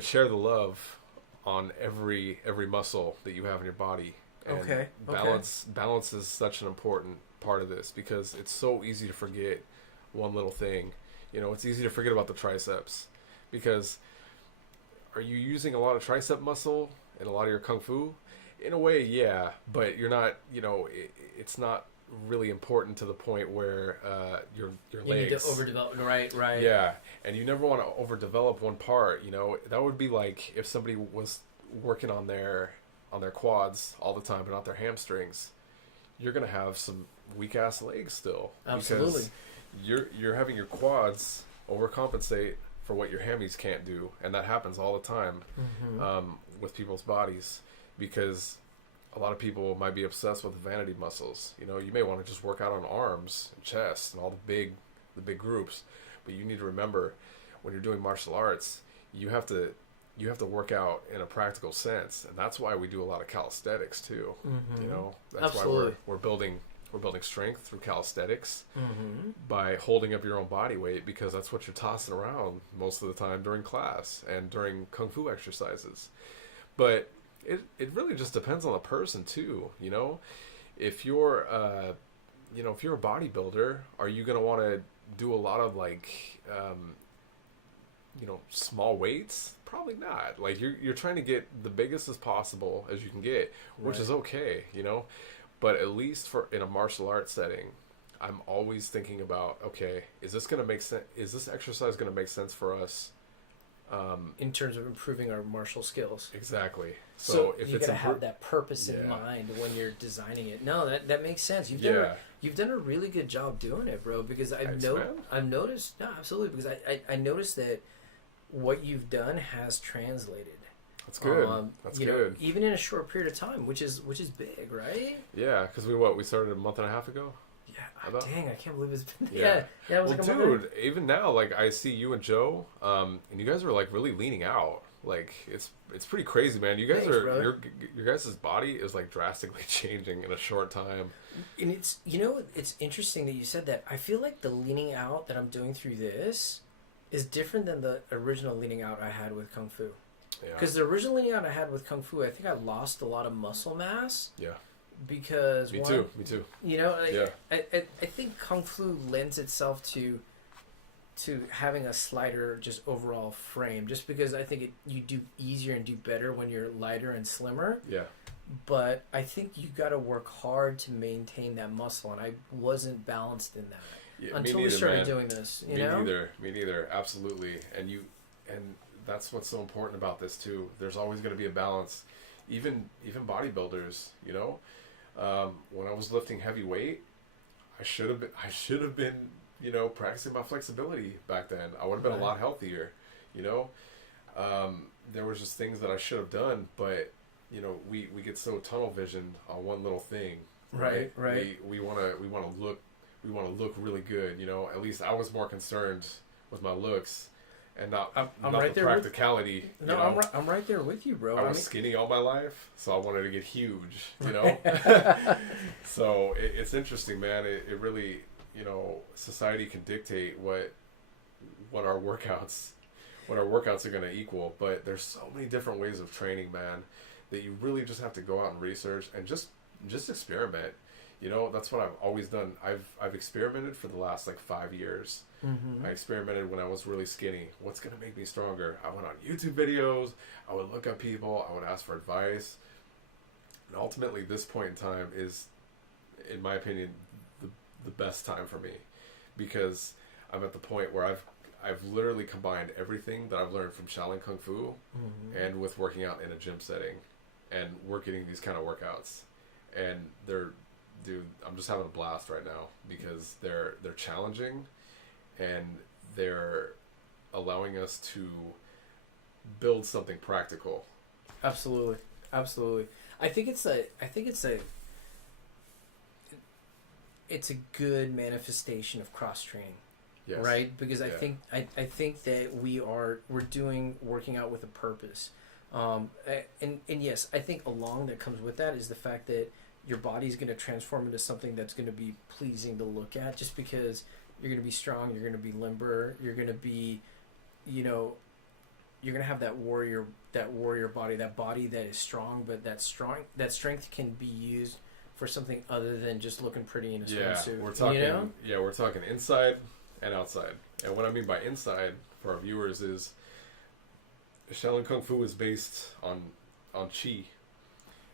share the love on every muscle that you have in your body. And Okay. balance is such an important part of this, because it's so easy to forget one little thing. You know, it's easy to forget about the triceps, because are you using a lot of tricep muscle in a lot of your Kung Fu? In a way, yeah, but you're not, you know, it's not really important to the point where your You legs need to overdevelop, right? Yeah, and you never want to overdevelop one part. You know, that would be like if somebody was working on their quads all the time, but not their hamstrings. You're gonna have some weak ass legs still. Absolutely. Because you're having your quads overcompensate for what your hammies can't do, and that happens all the time with people's bodies, because a lot of people might be obsessed with vanity muscles. You know, you may want to just work out on arms and chest and all the big groups, but you need to remember, when you're doing martial arts, you have to work out in a practical sense, and that's why we do a lot of calisthenics too. You know, that's Absolutely. why we're building strength through calisthenics by holding up your own body weight, because that's what you're tossing around most of the time during class and during Kung Fu exercises. But it really just depends on the person too, you know. If you're a bodybuilder, are you going to want to do a lot of like small weights? Probably not. Like, you're trying to get the biggest as possible as you can get, which is okay, you know. But at least in a martial arts setting, I'm always thinking about, okay, is this going to make sense? Is this exercise going to make sense for us in terms of improving our martial skills. Exactly. So if you gotta have that purpose in mind when you're designing it. No, that makes sense. You've done a really good job doing it, bro. Because I've noticed. No, absolutely. Because I noticed that what you've done has translated. That's good. That's good. Even in a short period of time, which is big, right? Yeah, because we started a month and a half ago. Yeah, dang, I can't believe it's been. Yeah, it was well, dude, even now, like I see you and Joe, and you guys are like really leaning out. Like it's pretty crazy, man. You guys your guys' body is like drastically changing in a short time. And it's it's interesting that you said that. I feel like the leaning out that I'm doing through this is different than the original leaning out I had with Kung Fu. Yeah. Because the original leaning out I had with Kung Fu, I think I lost a lot of muscle mass. Yeah. Because me too. I think Kung Fu lends itself to having a slighter just overall frame, just because I think you do easier and do better when you're lighter and slimmer. Yeah. But I think you got to work hard to maintain that muscle, and I wasn't balanced in that until we started doing this. Me neither. Absolutely, and that's what's so important about this too. There's always going to be a balance. Even bodybuilders, when I was lifting heavy weight, I should have been, practicing my flexibility back then. I would have been a lot healthier, There was just things that I should have done, but we get so tunnel visioned on one little thing, right? We want to look really good, At least I was more concerned with my looks. And not right the practicality. I'm right there with you, bro. I was skinny all my life, so I wanted to get huge, So it's interesting, man. It really, society can dictate what our workouts are going to equal. But there's so many different ways of training, man, that you really just have to go out and research and just experiment. That's what I've always done. I've experimented for the last 5 years. Mm-hmm. I experimented when I was really skinny. What's going to make me stronger? I went on YouTube videos. I would look up people. I would ask for advice. And ultimately, this point in time is, in my opinion, the best time for me, because I'm at the point where I've literally combined everything that I've learned from Shaolin Kung Fu and with working out in a gym setting, and we're getting these kind of workouts, and dude, I'm just having a blast right now because they're challenging, and they're allowing us to build something practical. Absolutely. I think it's a good manifestation of cross training. Yes. Right? Because I think that we're working out with a purpose. And yes, I think along that comes with that is the fact that your body's going to transform into something that's going to be pleasing to look at, just because you're going to be strong, you're going to be limber, you're going to be, you're going to have that warrior body, that body that is strong, but that strength can be used for something other than just looking pretty in a swimsuit. We're talking inside and outside. And what I mean by inside for our viewers is Shaolin Kung Fu is based on Qi.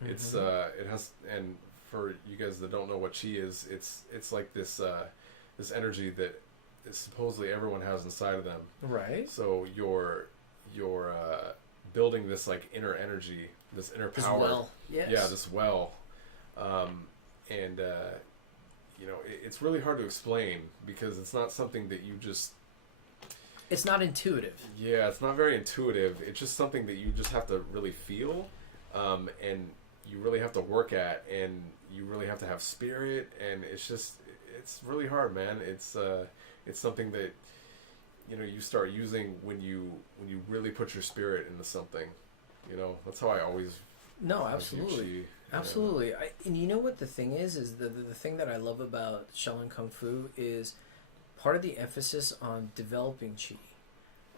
It's it has, and for you guys that don't know what Qi is, it's like this energy that supposedly everyone has inside of them. Right. So you're building this inner energy, this inner power. This well. Yes. Yeah, this well. And it's really hard to explain because it's not something that you just. It's not intuitive. Yeah, it's not very intuitive. It's just something that you just have to really feel, and you really have to work at, and you really have to have spirit, and it's really hard, man. It's something that you start using when you really put your spirit into something. That's how I always. No, absolutely. Absolutely. And you know what the thing is the thing that I love about Shaolin Kung Fu is part of the emphasis on developing Qi.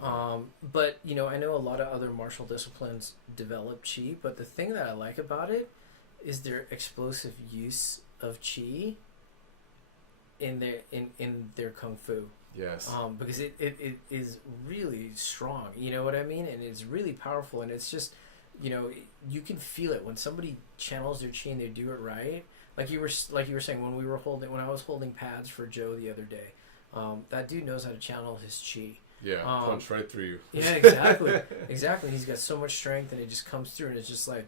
But, I know a lot of other martial disciplines develop Qi, but the thing that I like about it is their explosive use of Qi in their Kung Fu. Yes. Because it is really strong, you know what I mean? And it's really powerful, and it's just, you can feel it when somebody channels their Qi and they do it right. Like you were saying, when I was holding pads for Joe the other day, that dude knows how to channel his Qi. Yeah, punch right through you. Yeah, exactly. Exactly. He's got so much strength, and it just comes through, and it's just like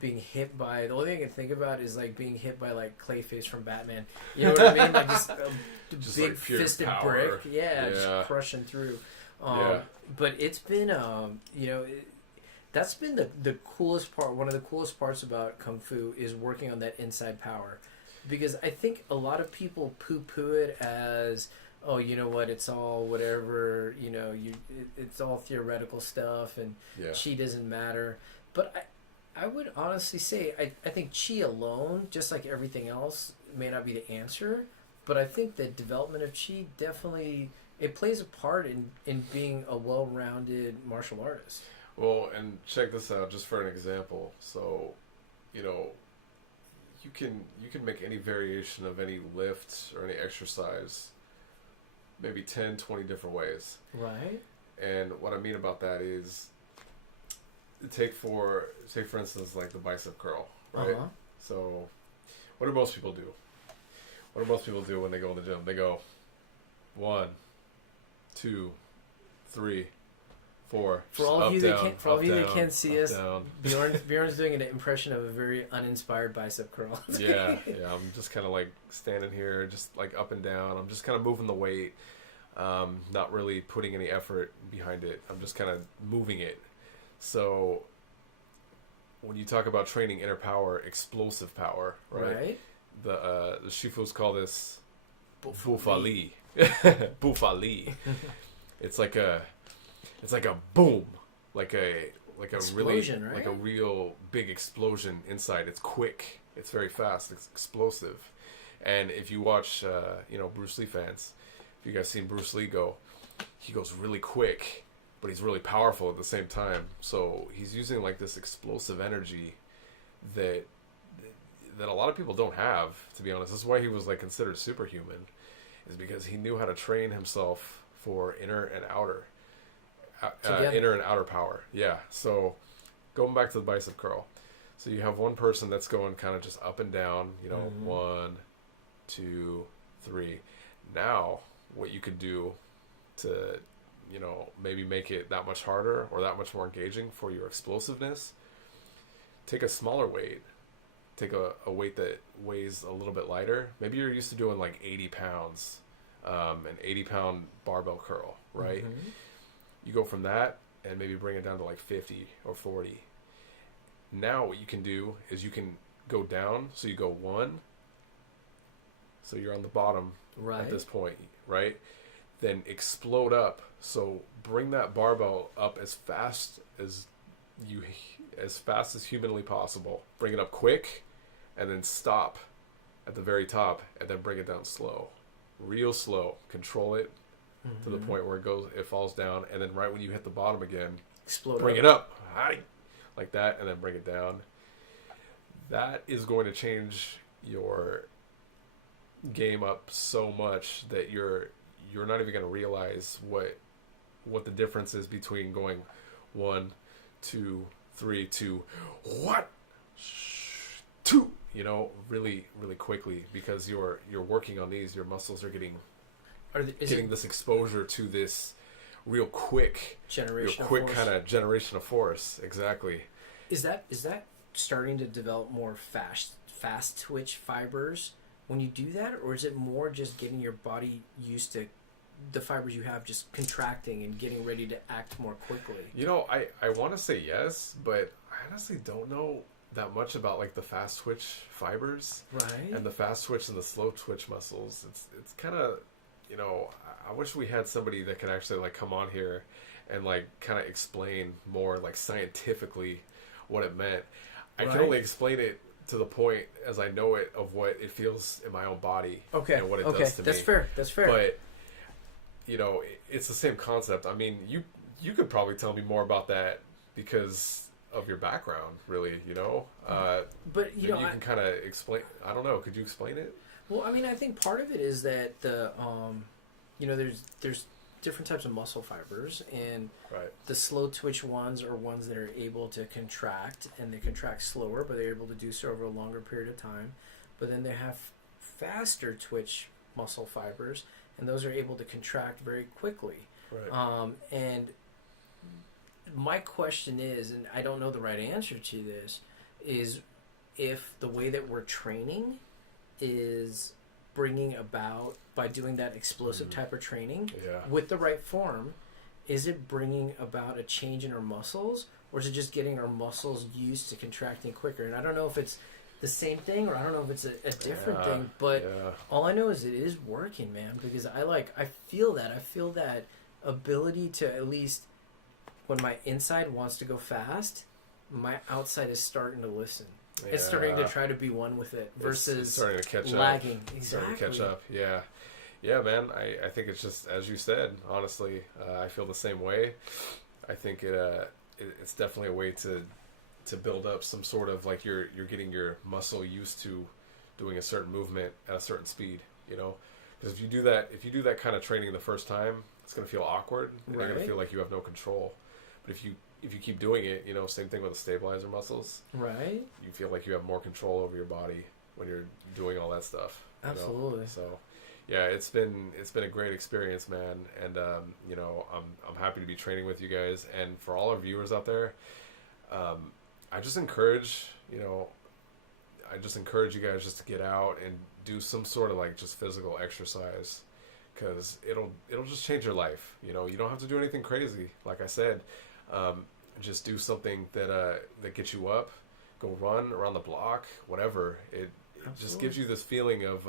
being hit by... The only thing I can think about is like being hit by like Clayface from Batman. You know what I mean? Like just big like fisted brick. Yeah, just crushing through. But it's been, that's been the coolest part. One of the coolest parts about Kung Fu is working on that inside power. Because I think a lot of people poo-poo it as... oh, you know what, it's all whatever, it's all theoretical stuff, and chi doesn't matter. But I would honestly say, I think chi alone, just like everything else, may not be the answer, but I think the development of chi definitely, it plays a part in being a well-rounded martial artist. Well, and check this out, just for an example. So, you can make any variation of any lift or any exercise maybe 10, 20 different ways. Right. And what I mean about that is, take for instance, like the bicep curl, right? So, what do most people do? What do most people do when they go in the gym? They go 1, 2, 3, 4. For all of you that can't see us, Bjorn's doing an impression of a very uninspired bicep curl. Yeah. I'm just kind of like standing here, just like up and down. I'm just kind of moving the weight, not really putting any effort behind it. I'm just kind of moving it. So when you talk about training inner power, explosive power, right? The Shifus call this bufali. Bufali. It's like a boom, like a explosion, really right? like a real big explosion inside. It's quick. It's very fast. It's explosive. And if you watch, Bruce Lee fans, if you guys seen Bruce Lee go, he goes really quick, but he's really powerful at the same time. So he's using like this explosive energy that a lot of people don't have, to be honest. This is why he was like considered superhuman, is because he knew how to train himself for inner and outer power. Yeah. So going back to the bicep curl. So you have one person that's going kind of just up and down, 1, 2, 3. Now, what you could do to, maybe make it that much harder or that much more engaging for your explosiveness, take a smaller weight. Take a weight that weighs a little bit lighter. Maybe you're used to doing like 80 pounds, an 80-pound barbell curl, right? Mm-hmm. You go from that and maybe bring it down to like 50 or 40. Now what you can do is you can go down. So you go 1. So you're on the bottom at this point, right? Then explode up. So bring that barbell up as fast as humanly possible. Bring it up quick, and then stop at the very top, and then bring it down slow, real slow. Control it to the point where it falls down, and then right when you hit the bottom again, bring it up, like that, and then bring it down. That is going to change your game up so much that you're not even going to realize what the difference is between going 1, 2, 3 to what 2, really really quickly, because you're working on these. Your muscles are getting this exposure to this real quick kind of generation of force. Exactly. Is that starting to develop more fast twitch fibers when you do that, or is it more just getting your body used to the fibers you have just contracting and getting ready to act more quickly? I want to say yes, but I honestly don't know that much about like the fast twitch fibers, right? And the fast twitch and the slow twitch muscles. It's kind of, I wish we had somebody that could actually like come on here and like kind of explain more like scientifically what it meant. I can only explain it to the point as I know it of what it feels in my own body. Okay. And what it does to me. That's fair. But it's the same concept. I mean, you could probably tell me more about that because of your background, really, But you can kind of explain. I don't know. Could you explain it? Well, I mean, I think part of it is that there's different types of muscle fibers, and the slow twitch ones are ones that are able to contract, and they contract slower, but they're able to do so over a longer period of time. But then they have faster twitch muscle fibers, and those are able to contract very quickly. Right. And my question is, and I don't know the right answer to this, is if the way that we're training is bringing about, by doing that explosive type of training with the right form, is it bringing about a change in our muscles, or is it just getting our muscles used to contracting quicker? And I don't know if it's the same thing, or I don't know if it's a different thing, but all I know is it is working, man, because I feel that ability to, at least when my inside wants to go fast, my outside is starting to listen. Yeah. It's starting to try to be one with it versus it's starting to catch lagging. Up. Exactly. Starting to catch up. Yeah. Yeah, man. I think it's just, as you said, honestly, I feel the same way. I think it's definitely a way to build up some sort of, like, you're getting your muscle used to doing a certain movement at a certain speed, you know? Because if you do that kind of training the first time, it's going to feel awkward, and you're going to feel like you have no control. But if you keep doing it, you know, same thing with the stabilizer muscles. Right. You feel like you have more control over your body when you're doing all that stuff. Absolutely. Know? So, yeah, it's been a great experience, man. And you know, I'm happy to be training with you guys. And for all our viewers out there, I just encourage you guys just to get out and do some sort of, like, just physical exercise, because it'll just change your life. You know, you don't have to do anything crazy. Like I said, just do something that gets you up, go run around the block, whatever. It just gives you this feeling of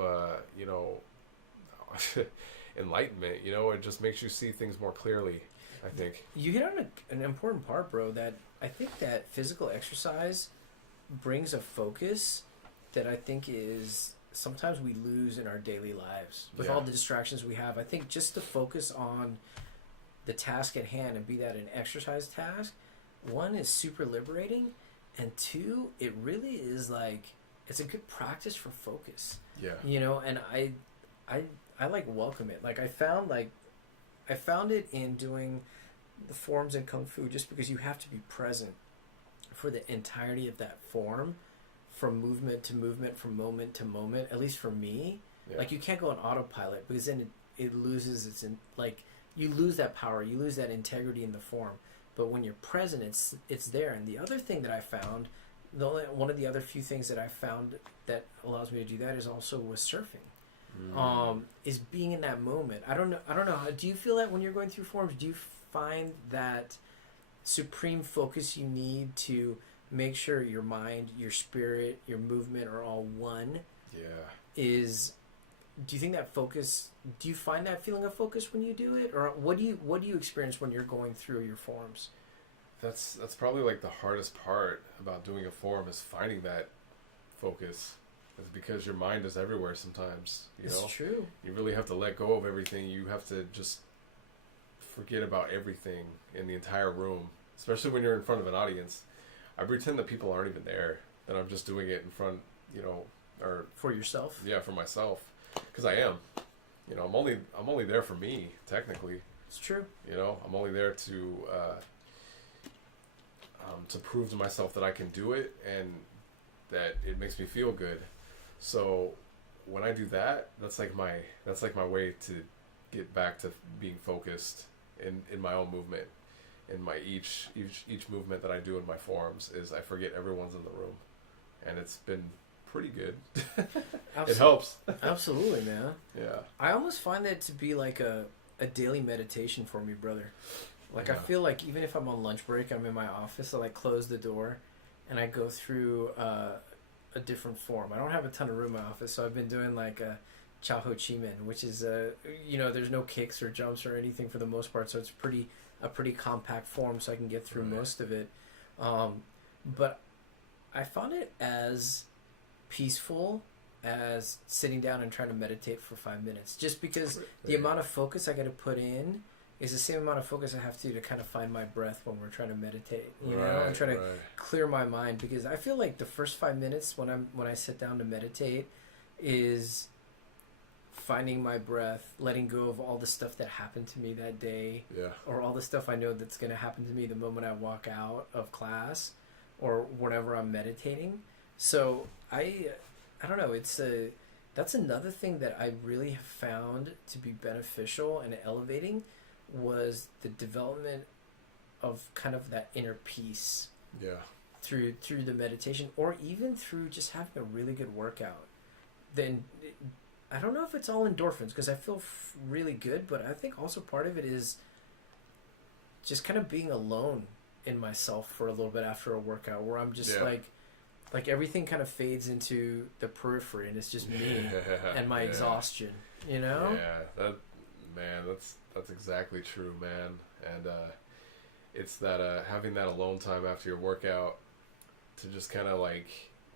you know, enlightenment. You know, it just makes you see things more clearly, I think. You hit on an important part, bro, that I think that physical exercise brings a focus that I think is sometimes we lose in our daily lives with all the distractions we have. I think just to focus on the task at hand, and be that an exercise task, one, is super liberating, and two, it really is, like, it's a good practice for focus. Yeah. You know, and I like welcome it. Like, I found it in doing the forms in kung fu, just because you have to be present for the entirety of that form, from movement to movement, from moment to moment, at least for me. Like, you can't go on autopilot, because then it loses you lose that power, you lose that integrity in the form. But when you're present, it's there. And the other thing that I found, one of the other few things that I found that allows me to do that is also with surfing. Is being in that moment. I don't know. Do you feel that when you're going through forms? Do you find that supreme focus you need to make sure your mind, your spirit, your movement are all one? Yeah. Do you think that focus? Do you find that feeling of focus when you do it, or what do you experience when you're going through your forms? That's probably, like, the hardest part about doing a form, is finding that focus. It's because your mind is everywhere sometimes. You know? It's true. You really have to let go of everything. You have to just forget about everything in the entire room, especially when you're in front of an audience. I pretend that people aren't even there, that I'm just doing it in front, you know, or for yourself. Yeah, for myself, because I am. You know, I'm only there for me, technically. It's true. You know, I'm only there to prove to myself that I can do it, and that it makes me feel good. So when I do that, that's like my way to get back to being focused in my own movement. In my each movement that I do in my forms, is I forget everyone's in the room, and it's been pretty good. It helps. Absolutely, man. Yeah. I almost find that to be like a daily meditation for me, brother. Like, I feel like even if I'm on lunch break, I'm in my office, I, like, close the door and I go through a different form. I don't have a ton of room in my office, so I've been doing, like, a Chao Ho Chi Minh, which is you know, there's no kicks or jumps or anything for the most part, so it's a pretty compact form, so I can get through most of it. But I found it as peaceful as sitting down and trying to meditate for 5 minutes, just because the amount of focus I got to put in is the same amount of focus I have to kind of find my breath when we're trying to meditate, you know, and try to clear my mind, because I feel like the first 5 minutes when I sit down to meditate is finding my breath, letting go of all the stuff that happened to me that day, or all the stuff I know that's going to happen to me the moment I walk out of class or whenever I'm meditating. So I don't know, that's another thing that I really have found to be beneficial and elevating was the development of kind of that inner peace. Yeah. Through the meditation, or even through just having a really good workout. Then I don't know if it's all endorphins, because I feel really good, but I think also part of it is just kind of being alone in myself for a little bit after a workout, where I'm just like everything kind of fades into the periphery, and it's just me and my exhaustion, you know? Yeah, that's exactly true, man. And it's that having that alone time after your workout to just kind of like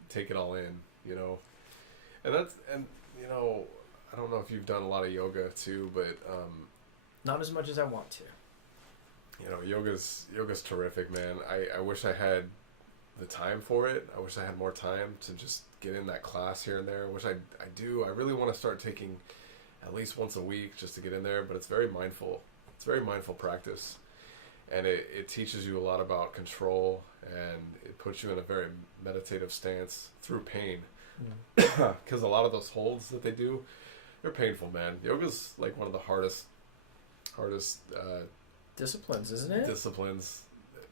take it all in, you know? And you know, I don't know if you've done a lot of yoga too, but not as much as I want to. You know, yoga's terrific, man. I wish I had the time for it. I wish I had more time to just get in that class here and there. I wish I do. I really want to start taking at least once a week just to get in there, but it's very mindful. It's very mindful practice. And it teaches you a lot about control, and it puts you in a very meditative stance through pain. Because a lot of those holds that they do, they're painful, man. Yoga's like one of the hardest disciplines, isn't it? Disciplines.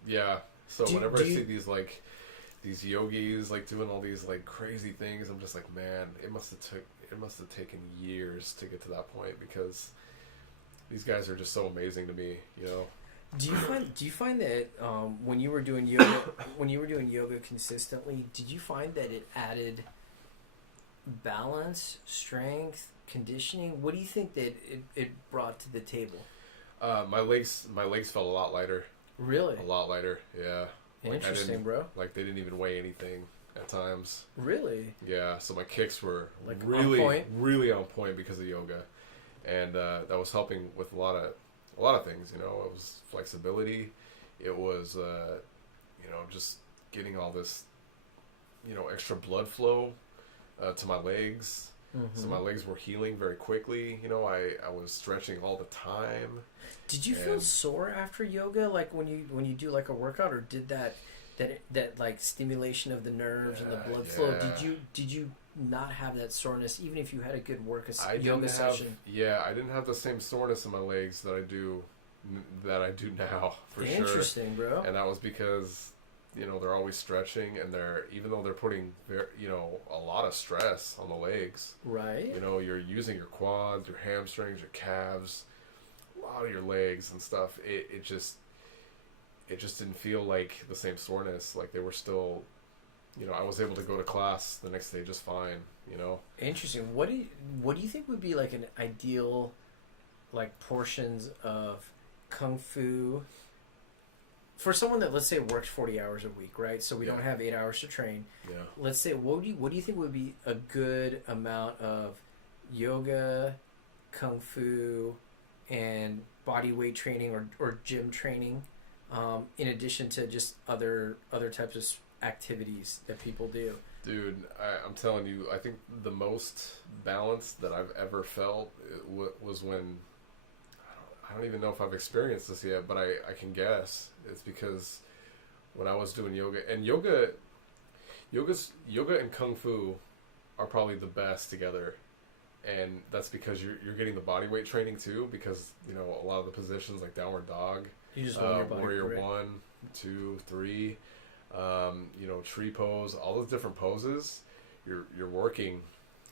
Yeah. So whenever I see these yogis like doing all these like crazy things, I'm just like, man, it must have taken years to get to that point, because these guys are just so amazing to me, you know. Do you find that when you were doing yoga consistently, did you find that it added balance, strength, conditioning? What do you think that it brought to the table? My legs felt a lot lighter. Really? A lot lighter, yeah. Interesting, bro. Like they didn't even weigh anything at times. Really? Yeah, so my kicks were like really on point? Really on point because of yoga. And that was helping with a lot of things, you know. It was flexibility. It was you know, just getting all this, you know, extra blood flow to my legs. Mm-hmm. So my legs were healing very quickly. You know, I was stretching all the time. Did you feel sore after yoga, like when you do like a workout, or did that like stimulation of the nerves and the blood flow? Did you not have that soreness even if you had a good yoga session? Yeah, I didn't have the same soreness in my legs that I do now, for sure. Interesting, bro. And that was because, you know, they're always stretching, and even though they're putting you know, a lot of stress on the legs, right? You know, you're using your quads, your hamstrings, your calves, a lot of your legs and stuff. It just didn't feel like the same soreness. Like they were still, you know, I was able to go to class the next day just fine, you know. Interesting. What do you think would be like an ideal, like, portions of kung fu for someone that, let's say, works 40 hours a week, right? So we don't have 8 hours to train. Yeah. Let's say, what do you think would be a good amount of yoga, kung fu, and body weight training or gym training, in addition to just other types of activities that people do? Dude, I'm telling you, I think the most balanced that I've ever felt was when, I don't even know if I've experienced this yet, but I can guess. It's because when I was doing yoga, and yoga and kung fu are probably the best together. And that's because you're getting the body weight training too, because, you know, a lot of the positions like downward dog, you just warrior 1, 2, 3, you know, tree pose, all those different poses, you're working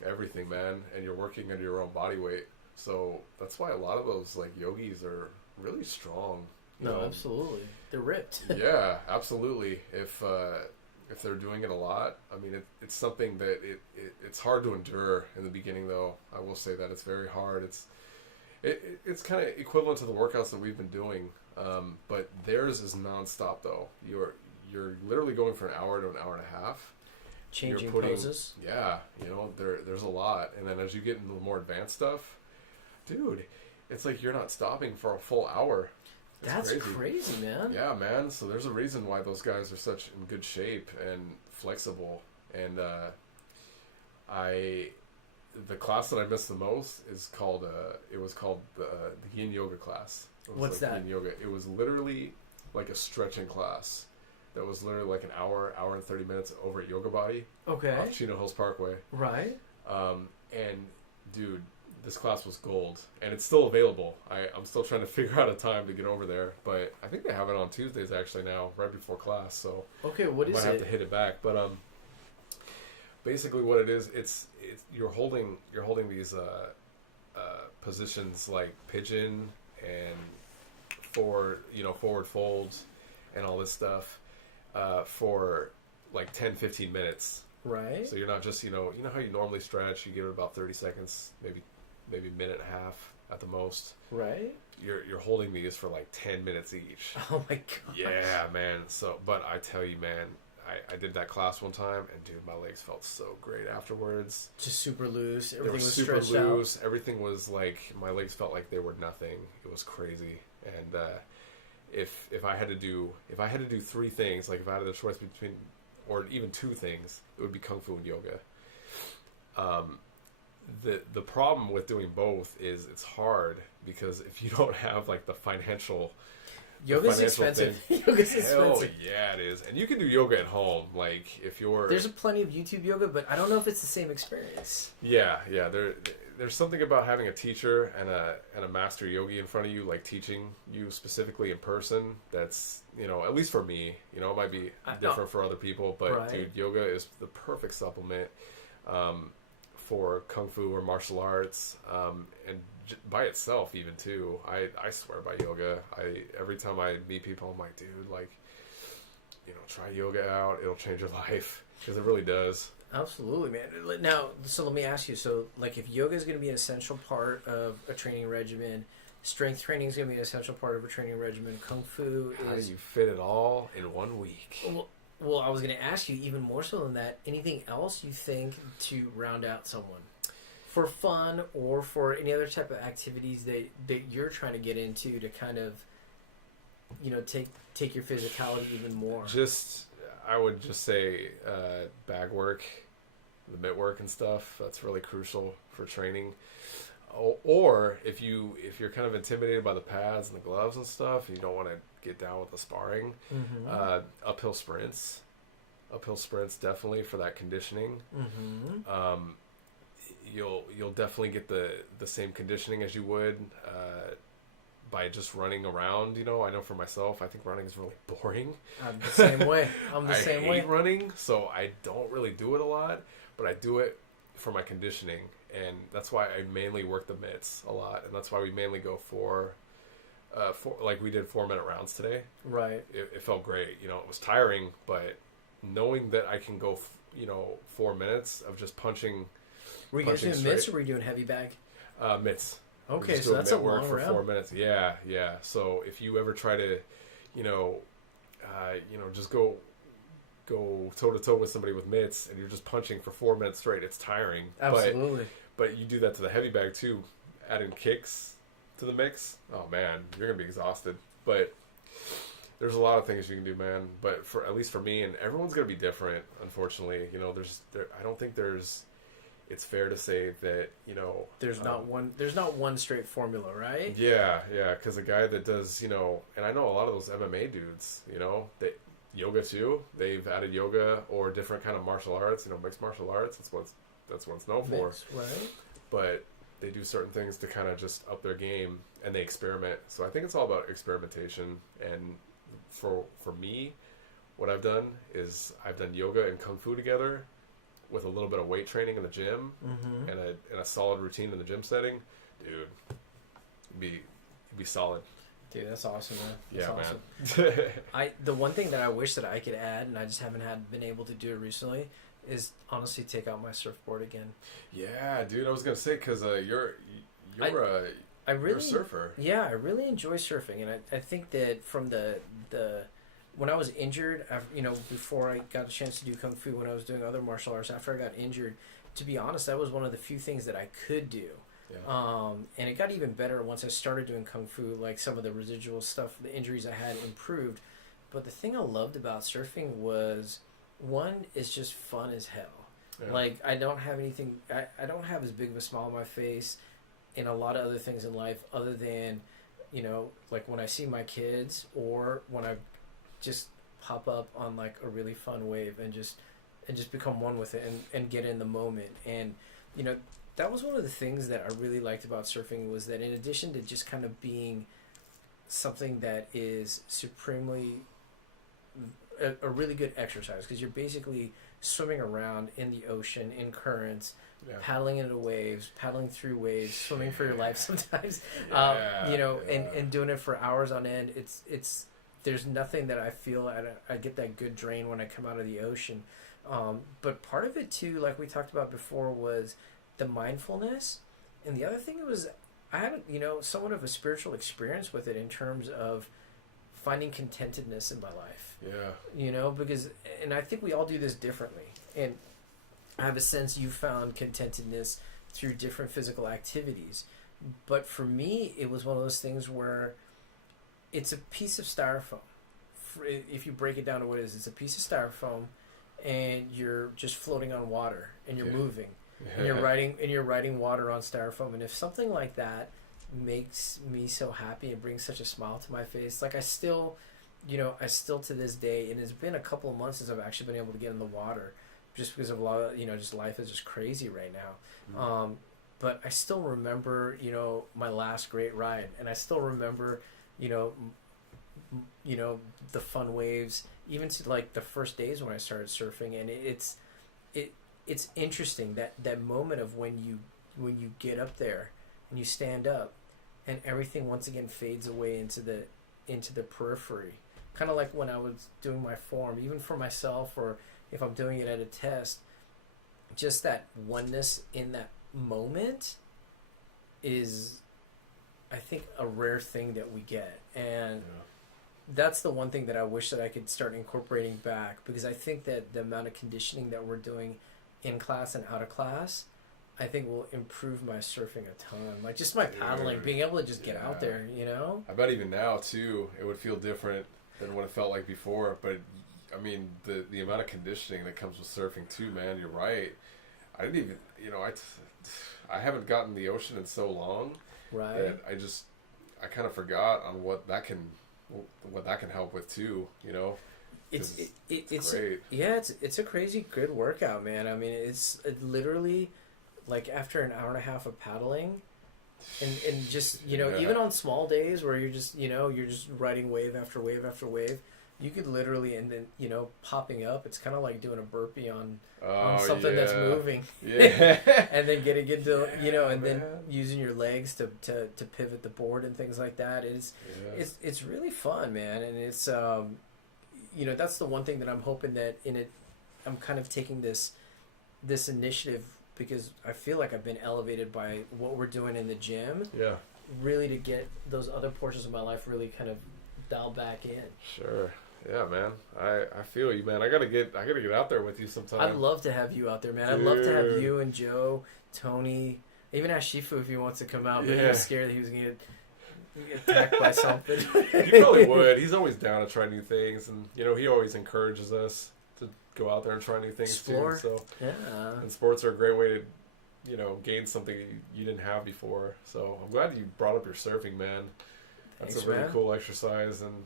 everything, man, and you're working under your own body weight. So that's why a lot of those like yogis are really strong. You know? Absolutely, they're ripped. Yeah, absolutely. If they're doing it a lot, I mean, it's something that it's hard to endure in the beginning, though. I will say that it's very hard. It's kind of equivalent to the workouts that we've been doing, but theirs is nonstop, though. You're literally going for an hour to an hour and a half. Changing poses. Yeah, you know, there's a lot, and then as you get into the more advanced stuff, dude, it's like you're not stopping for a full hour. That's crazy, man. Yeah, man. So there's a reason why those guys are such in good shape and flexible. And the class that I missed the most is called the Yin Yoga class. What's that? Yin Yoga. It was literally like a stretching class. That was literally like an hour and 30 minutes over at Yoga Body. Okay. Off Chino Hills Parkway. Right. And dude, this class was gold, and it's still available. I'm still trying to figure out a time to get over there, but I think they have it on Tuesdays actually now, right before class. So okay, what is it? Might have to hit it back, but basically what it is, it's you're holding these positions like pigeon and forward folds and all this stuff for like 10-15 minutes. Right. So you're not just, you know how you normally stretch, you give it about 30 seconds, maybe a minute and a half at the most. Right. You're holding these for like 10 minutes each. Oh my god. Yeah, man. So, but I tell you, man, I did that class one time, and dude, my legs felt so great afterwards. Just super loose. They Everything were was super stretched loose. out. Everything was like, my legs felt like they were nothing. It was crazy. And if I had to do 3 things, like if I had the choice between, or even 2 things, it would be kung fu and yoga. The problem with doing both is it's hard, because if you don't have like the financial Yoga's expensive. Yoga's hell expensive. yeah, it is. And you can do yoga at home, like if you're There's plenty of YouTube yoga, but I don't know if it's the same experience. yeah. There's something about having a teacher and a master yogi in front of you, like teaching you specifically in person. That's, at least for me, it might be different for other people, but right. Dude, yoga is the perfect supplement for kung fu or martial arts, and by itself even too. I swear by yoga. Every time I meet people, I'm like, dude, like, try yoga out. It'll change your life, because it really does. Absolutely, man. Now, so let me ask you. So, like, if yoga is going to be an essential part of a training regimen, strength training is going to be an essential part of a training regimen. Kung fu is. How do you fit it all in 1 week? Well, I was going to ask you even more so than that. Anything else you think to round out someone for fun or for any other type of activities that you're trying to get into to kind of, take your physicality even more? I would just say bag work, the mitt work and stuff. That's really crucial for training. Or if you're kind of intimidated by the pads and the gloves and stuff, and you don't want to get down with the sparring, uphill sprints definitely for that conditioning. You'll definitely get the same conditioning as you would by just running around. I know for myself, I think running is really boring. I'm the same way. I hate running, so I don't really do it a lot, but I do it for my conditioning, and that's why I mainly work the mitts a lot, and that's why we mainly go for like we did 4-minute rounds today. Right. It felt great. It was tiring, but knowing that I can go 4 minutes of just punching. Were you guys doing mitts or were you doing heavy bag? Mitts. Okay, so that's a long for round. 4 minutes. Yeah. So if you ever try to, just go toe to toe with somebody with mitts, and you're just punching for 4 minutes straight, it's tiring. Absolutely. But you do that to the heavy bag too, adding kicks to the mix. Oh man, you're gonna be exhausted. But there's a lot of things you can do, man. But at least for me, and everyone's gonna be different. Unfortunately, I don't think it's fair to say that there's not one straight formula, right? Yeah, because a guy that does and I know a lot of those MMA dudes, that yoga too. They've added yoga or different kind of martial arts, mixed martial arts. That's what it's known for. Right. But they do certain things to kind of just up their game, and they experiment. So I think it's all about experimentation. And for me, what I've done is I've done yoga and kung fu together, with a little bit of weight training in the gym, and a solid routine in the gym setting. Dude, it'd be solid. Dude, that's awesome, man. That's awesome. Man. The one thing that I wish that I could add, and I just haven't been able to do it recently, is honestly take out my surfboard again. Yeah, dude. I was gonna say, because you're a surfer. Yeah, I really enjoy surfing, and I think that from the when I was injured, before I got a chance to do kung fu, when I was doing other martial arts, after I got injured, to be honest, that was one of the few things that I could do. Yeah. And it got even better once I started doing kung fu. Like, some of the residual stuff, the injuries I had improved. But the thing I loved about surfing was, one, it's just fun as hell. Yeah. Like, I don't have anything, I don't have as big of a smile on my face in a lot of other things in life, other than, like when I see my kids, or when I just pop up on like a really fun wave and just become one with it and get in the moment. And you know, that was one of the things that I really liked about surfing was that in addition to just kind of being something that is supremely a really good exercise, because you're basically swimming around in the ocean, in currents, paddling into waves, paddling through waves, swimming for your life sometimes, you know, and doing it for hours on end. It's there's nothing that I feel I get that good drain when I come out of the ocean. But part of it too, like we talked about before, was the mindfulness. And the other thing was I had, you know, somewhat of a spiritual experience with it in terms of finding contentedness in my life. Yeah. You know, because, and I think we all do this differently. And I have a sense you found contentedness through different physical activities. But for me, it was one of those things where it's a piece of styrofoam. If you break it down to what it is, it's a piece of styrofoam, and you're just floating on water, and you're moving, and you're riding water on styrofoam. And if something like that makes me so happy and brings such a smile to my face, like I still to this day, and it's been a couple of months since I've actually been able to get in the water, just because of a lot of, you know, just life is just crazy right now. But I still remember, you know, my last great ride, and I still remember, you know, the fun waves, even to like the first days when I started surfing. And it's interesting that moment of when you get up there and you stand up, and everything once again fades away into the periphery, kind of like when I was doing my form, even for myself, or if I'm doing it at a test. Just that oneness in that moment is, I think, a rare thing that we get. And that's the one thing that I wish that I could start incorporating back, because I think that the amount of conditioning that we're doing in class and out of class, I think will improve my surfing a ton. Like just my paddling, being able to just get out there, you know? I bet even now too, it would feel different than what it felt like before. But I mean, the amount of conditioning that comes with surfing too, man, you're right. I didn't even, you know, I haven't gotten the ocean in so long. Right. That I kind of forgot on what that can help with too, you know? It's great. It's a crazy good workout, man. I mean, it's literally like after an hour and a half of paddling, and just, you know, even on small days where you're just, you know, you're just riding wave after wave after wave, you could literally, and then, you know, popping up, it's kind of like doing a burpee on something that's moving. Yeah. And then getting into, you know, and then using your legs to pivot the board and things like that. It's really fun, man. And it's, you know, that's the one thing that I'm hoping that I'm kind of taking this initiative, because I feel like I've been elevated by what we're doing in the gym. Yeah. Really to get those other portions of my life really kind of dialed back in. Sure. Yeah, man. I feel you, man. I gotta get out there with you sometime. I'd love to have you out there, man. I'd love to have you and Joe, Tony, even ask Shifu if he wants to come out, but he was scared that he was gonna get attacked by something. He probably would. He's always down to try new things, and you know, he always encourages us to go out there and try new things. Explore. Too. So and sports are a great way to, you know, gain something you didn't have before. So I'm glad you brought up your surfing, man. That's a really cool exercise. And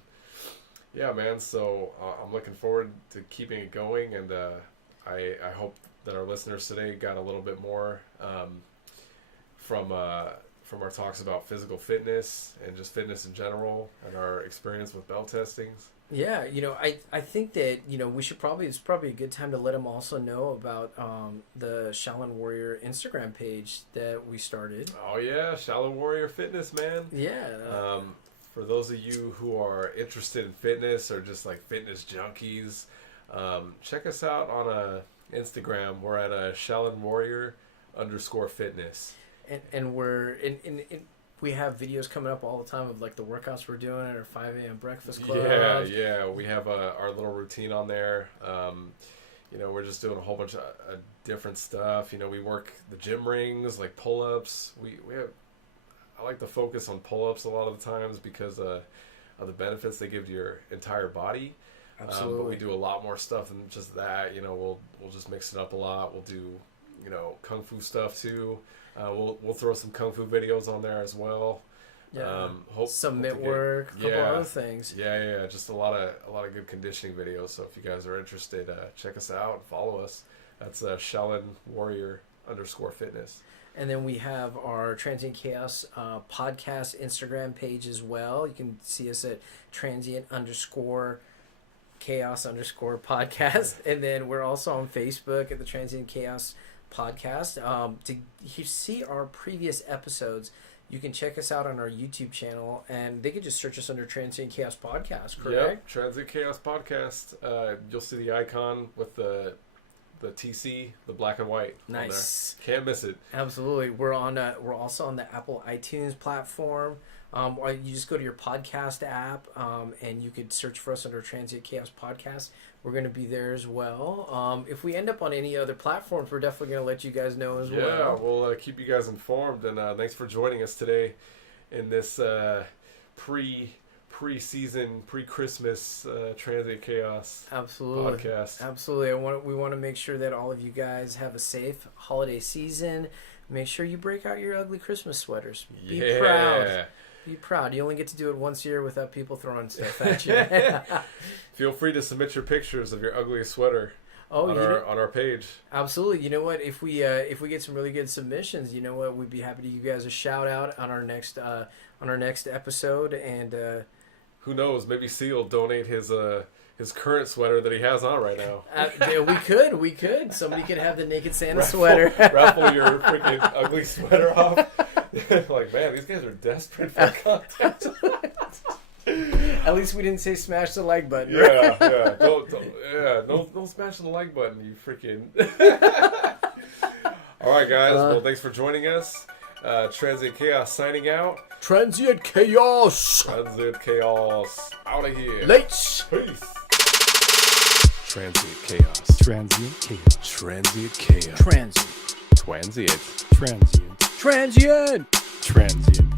yeah, man, so I'm looking forward to keeping it going, and I hope that our listeners today got a little bit more from our talks about physical fitness and just fitness in general, and our experience with bell testings. Yeah, you know, I think that, you know, it's probably a good time to let them also know about the Shaolin Warrior Instagram page that we started. Oh yeah, Shaolin Warrior Fitness, man. Yeah. For those of you who are interested in fitness or just like fitness junkies, check us out on Instagram. We're at Shaolin Warrior _fitness. And we're we have videos coming up all the time of like the workouts we're doing at our 5 a.m. breakfast club. Yeah. We have our little routine on there. You know, we're just doing a whole bunch of different stuff. You know, we work the gym rings, like pull-ups. I like to focus on pull-ups a lot of the times because of the benefits they give to your entire body. Absolutely. But we do a lot more stuff than just that. You know, we'll just mix it up a lot. We'll do, you know, kung fu stuff too. We'll throw some kung fu videos on there as well. Yeah. Some mitt work, a couple other things. Yeah. Just a lot of good conditioning videos. So if you guys are interested, check us out and follow us. That's Shaolin Warrior _fitness. And then we have our Transient Chaos podcast Instagram page as well. You can see us at Transient_Chaos_podcast. And then we're also on Facebook at the Transient Chaos podcast. To see our previous episodes, you can check us out on our YouTube channel, and they can just search us under Transient Chaos Podcast, correct? Yep, Transient Chaos Podcast. You'll see the icon with the TC, the black and white. Nice. On there. Can't miss it. Absolutely. We're also on the Apple iTunes platform. Or you just go to your podcast app, and you could search for us under Transient Chaos Podcast. We're going to be there as well. If we end up on any other platforms, we're definitely going to let you guys know as well. Yeah, we'll keep you guys informed. And thanks for joining us today in this pre-season, pre-Christmas Transient Chaos podcast. Absolutely. We want to make sure that all of you guys have a safe holiday season. Make sure you break out your ugly Christmas sweaters. Be proud. Be proud. You only get to do it once a year without people throwing stuff at you. Feel free to submit your pictures of your ugliest sweater on our page. Absolutely. You know what? If we get some really good submissions, you know what? We'd be happy to give you guys a shout out on our next episode. And who knows? Maybe C will donate his current sweater that he has on right now. We could. Somebody could have the Naked Santa sweater. Raffle your freaking ugly sweater off. Like, man, these guys are desperate for content. At least we didn't say smash the like button. Yeah. Don't smash the like button, you freaking. All right, guys. Well, thanks for joining us. Transient Chaos signing out. Transient Chaos. Out of here. Lights. Peace. Transient Chaos. Transient Chaos. Transient Chaos. Transient. Transient. Transient. Transient. Transient.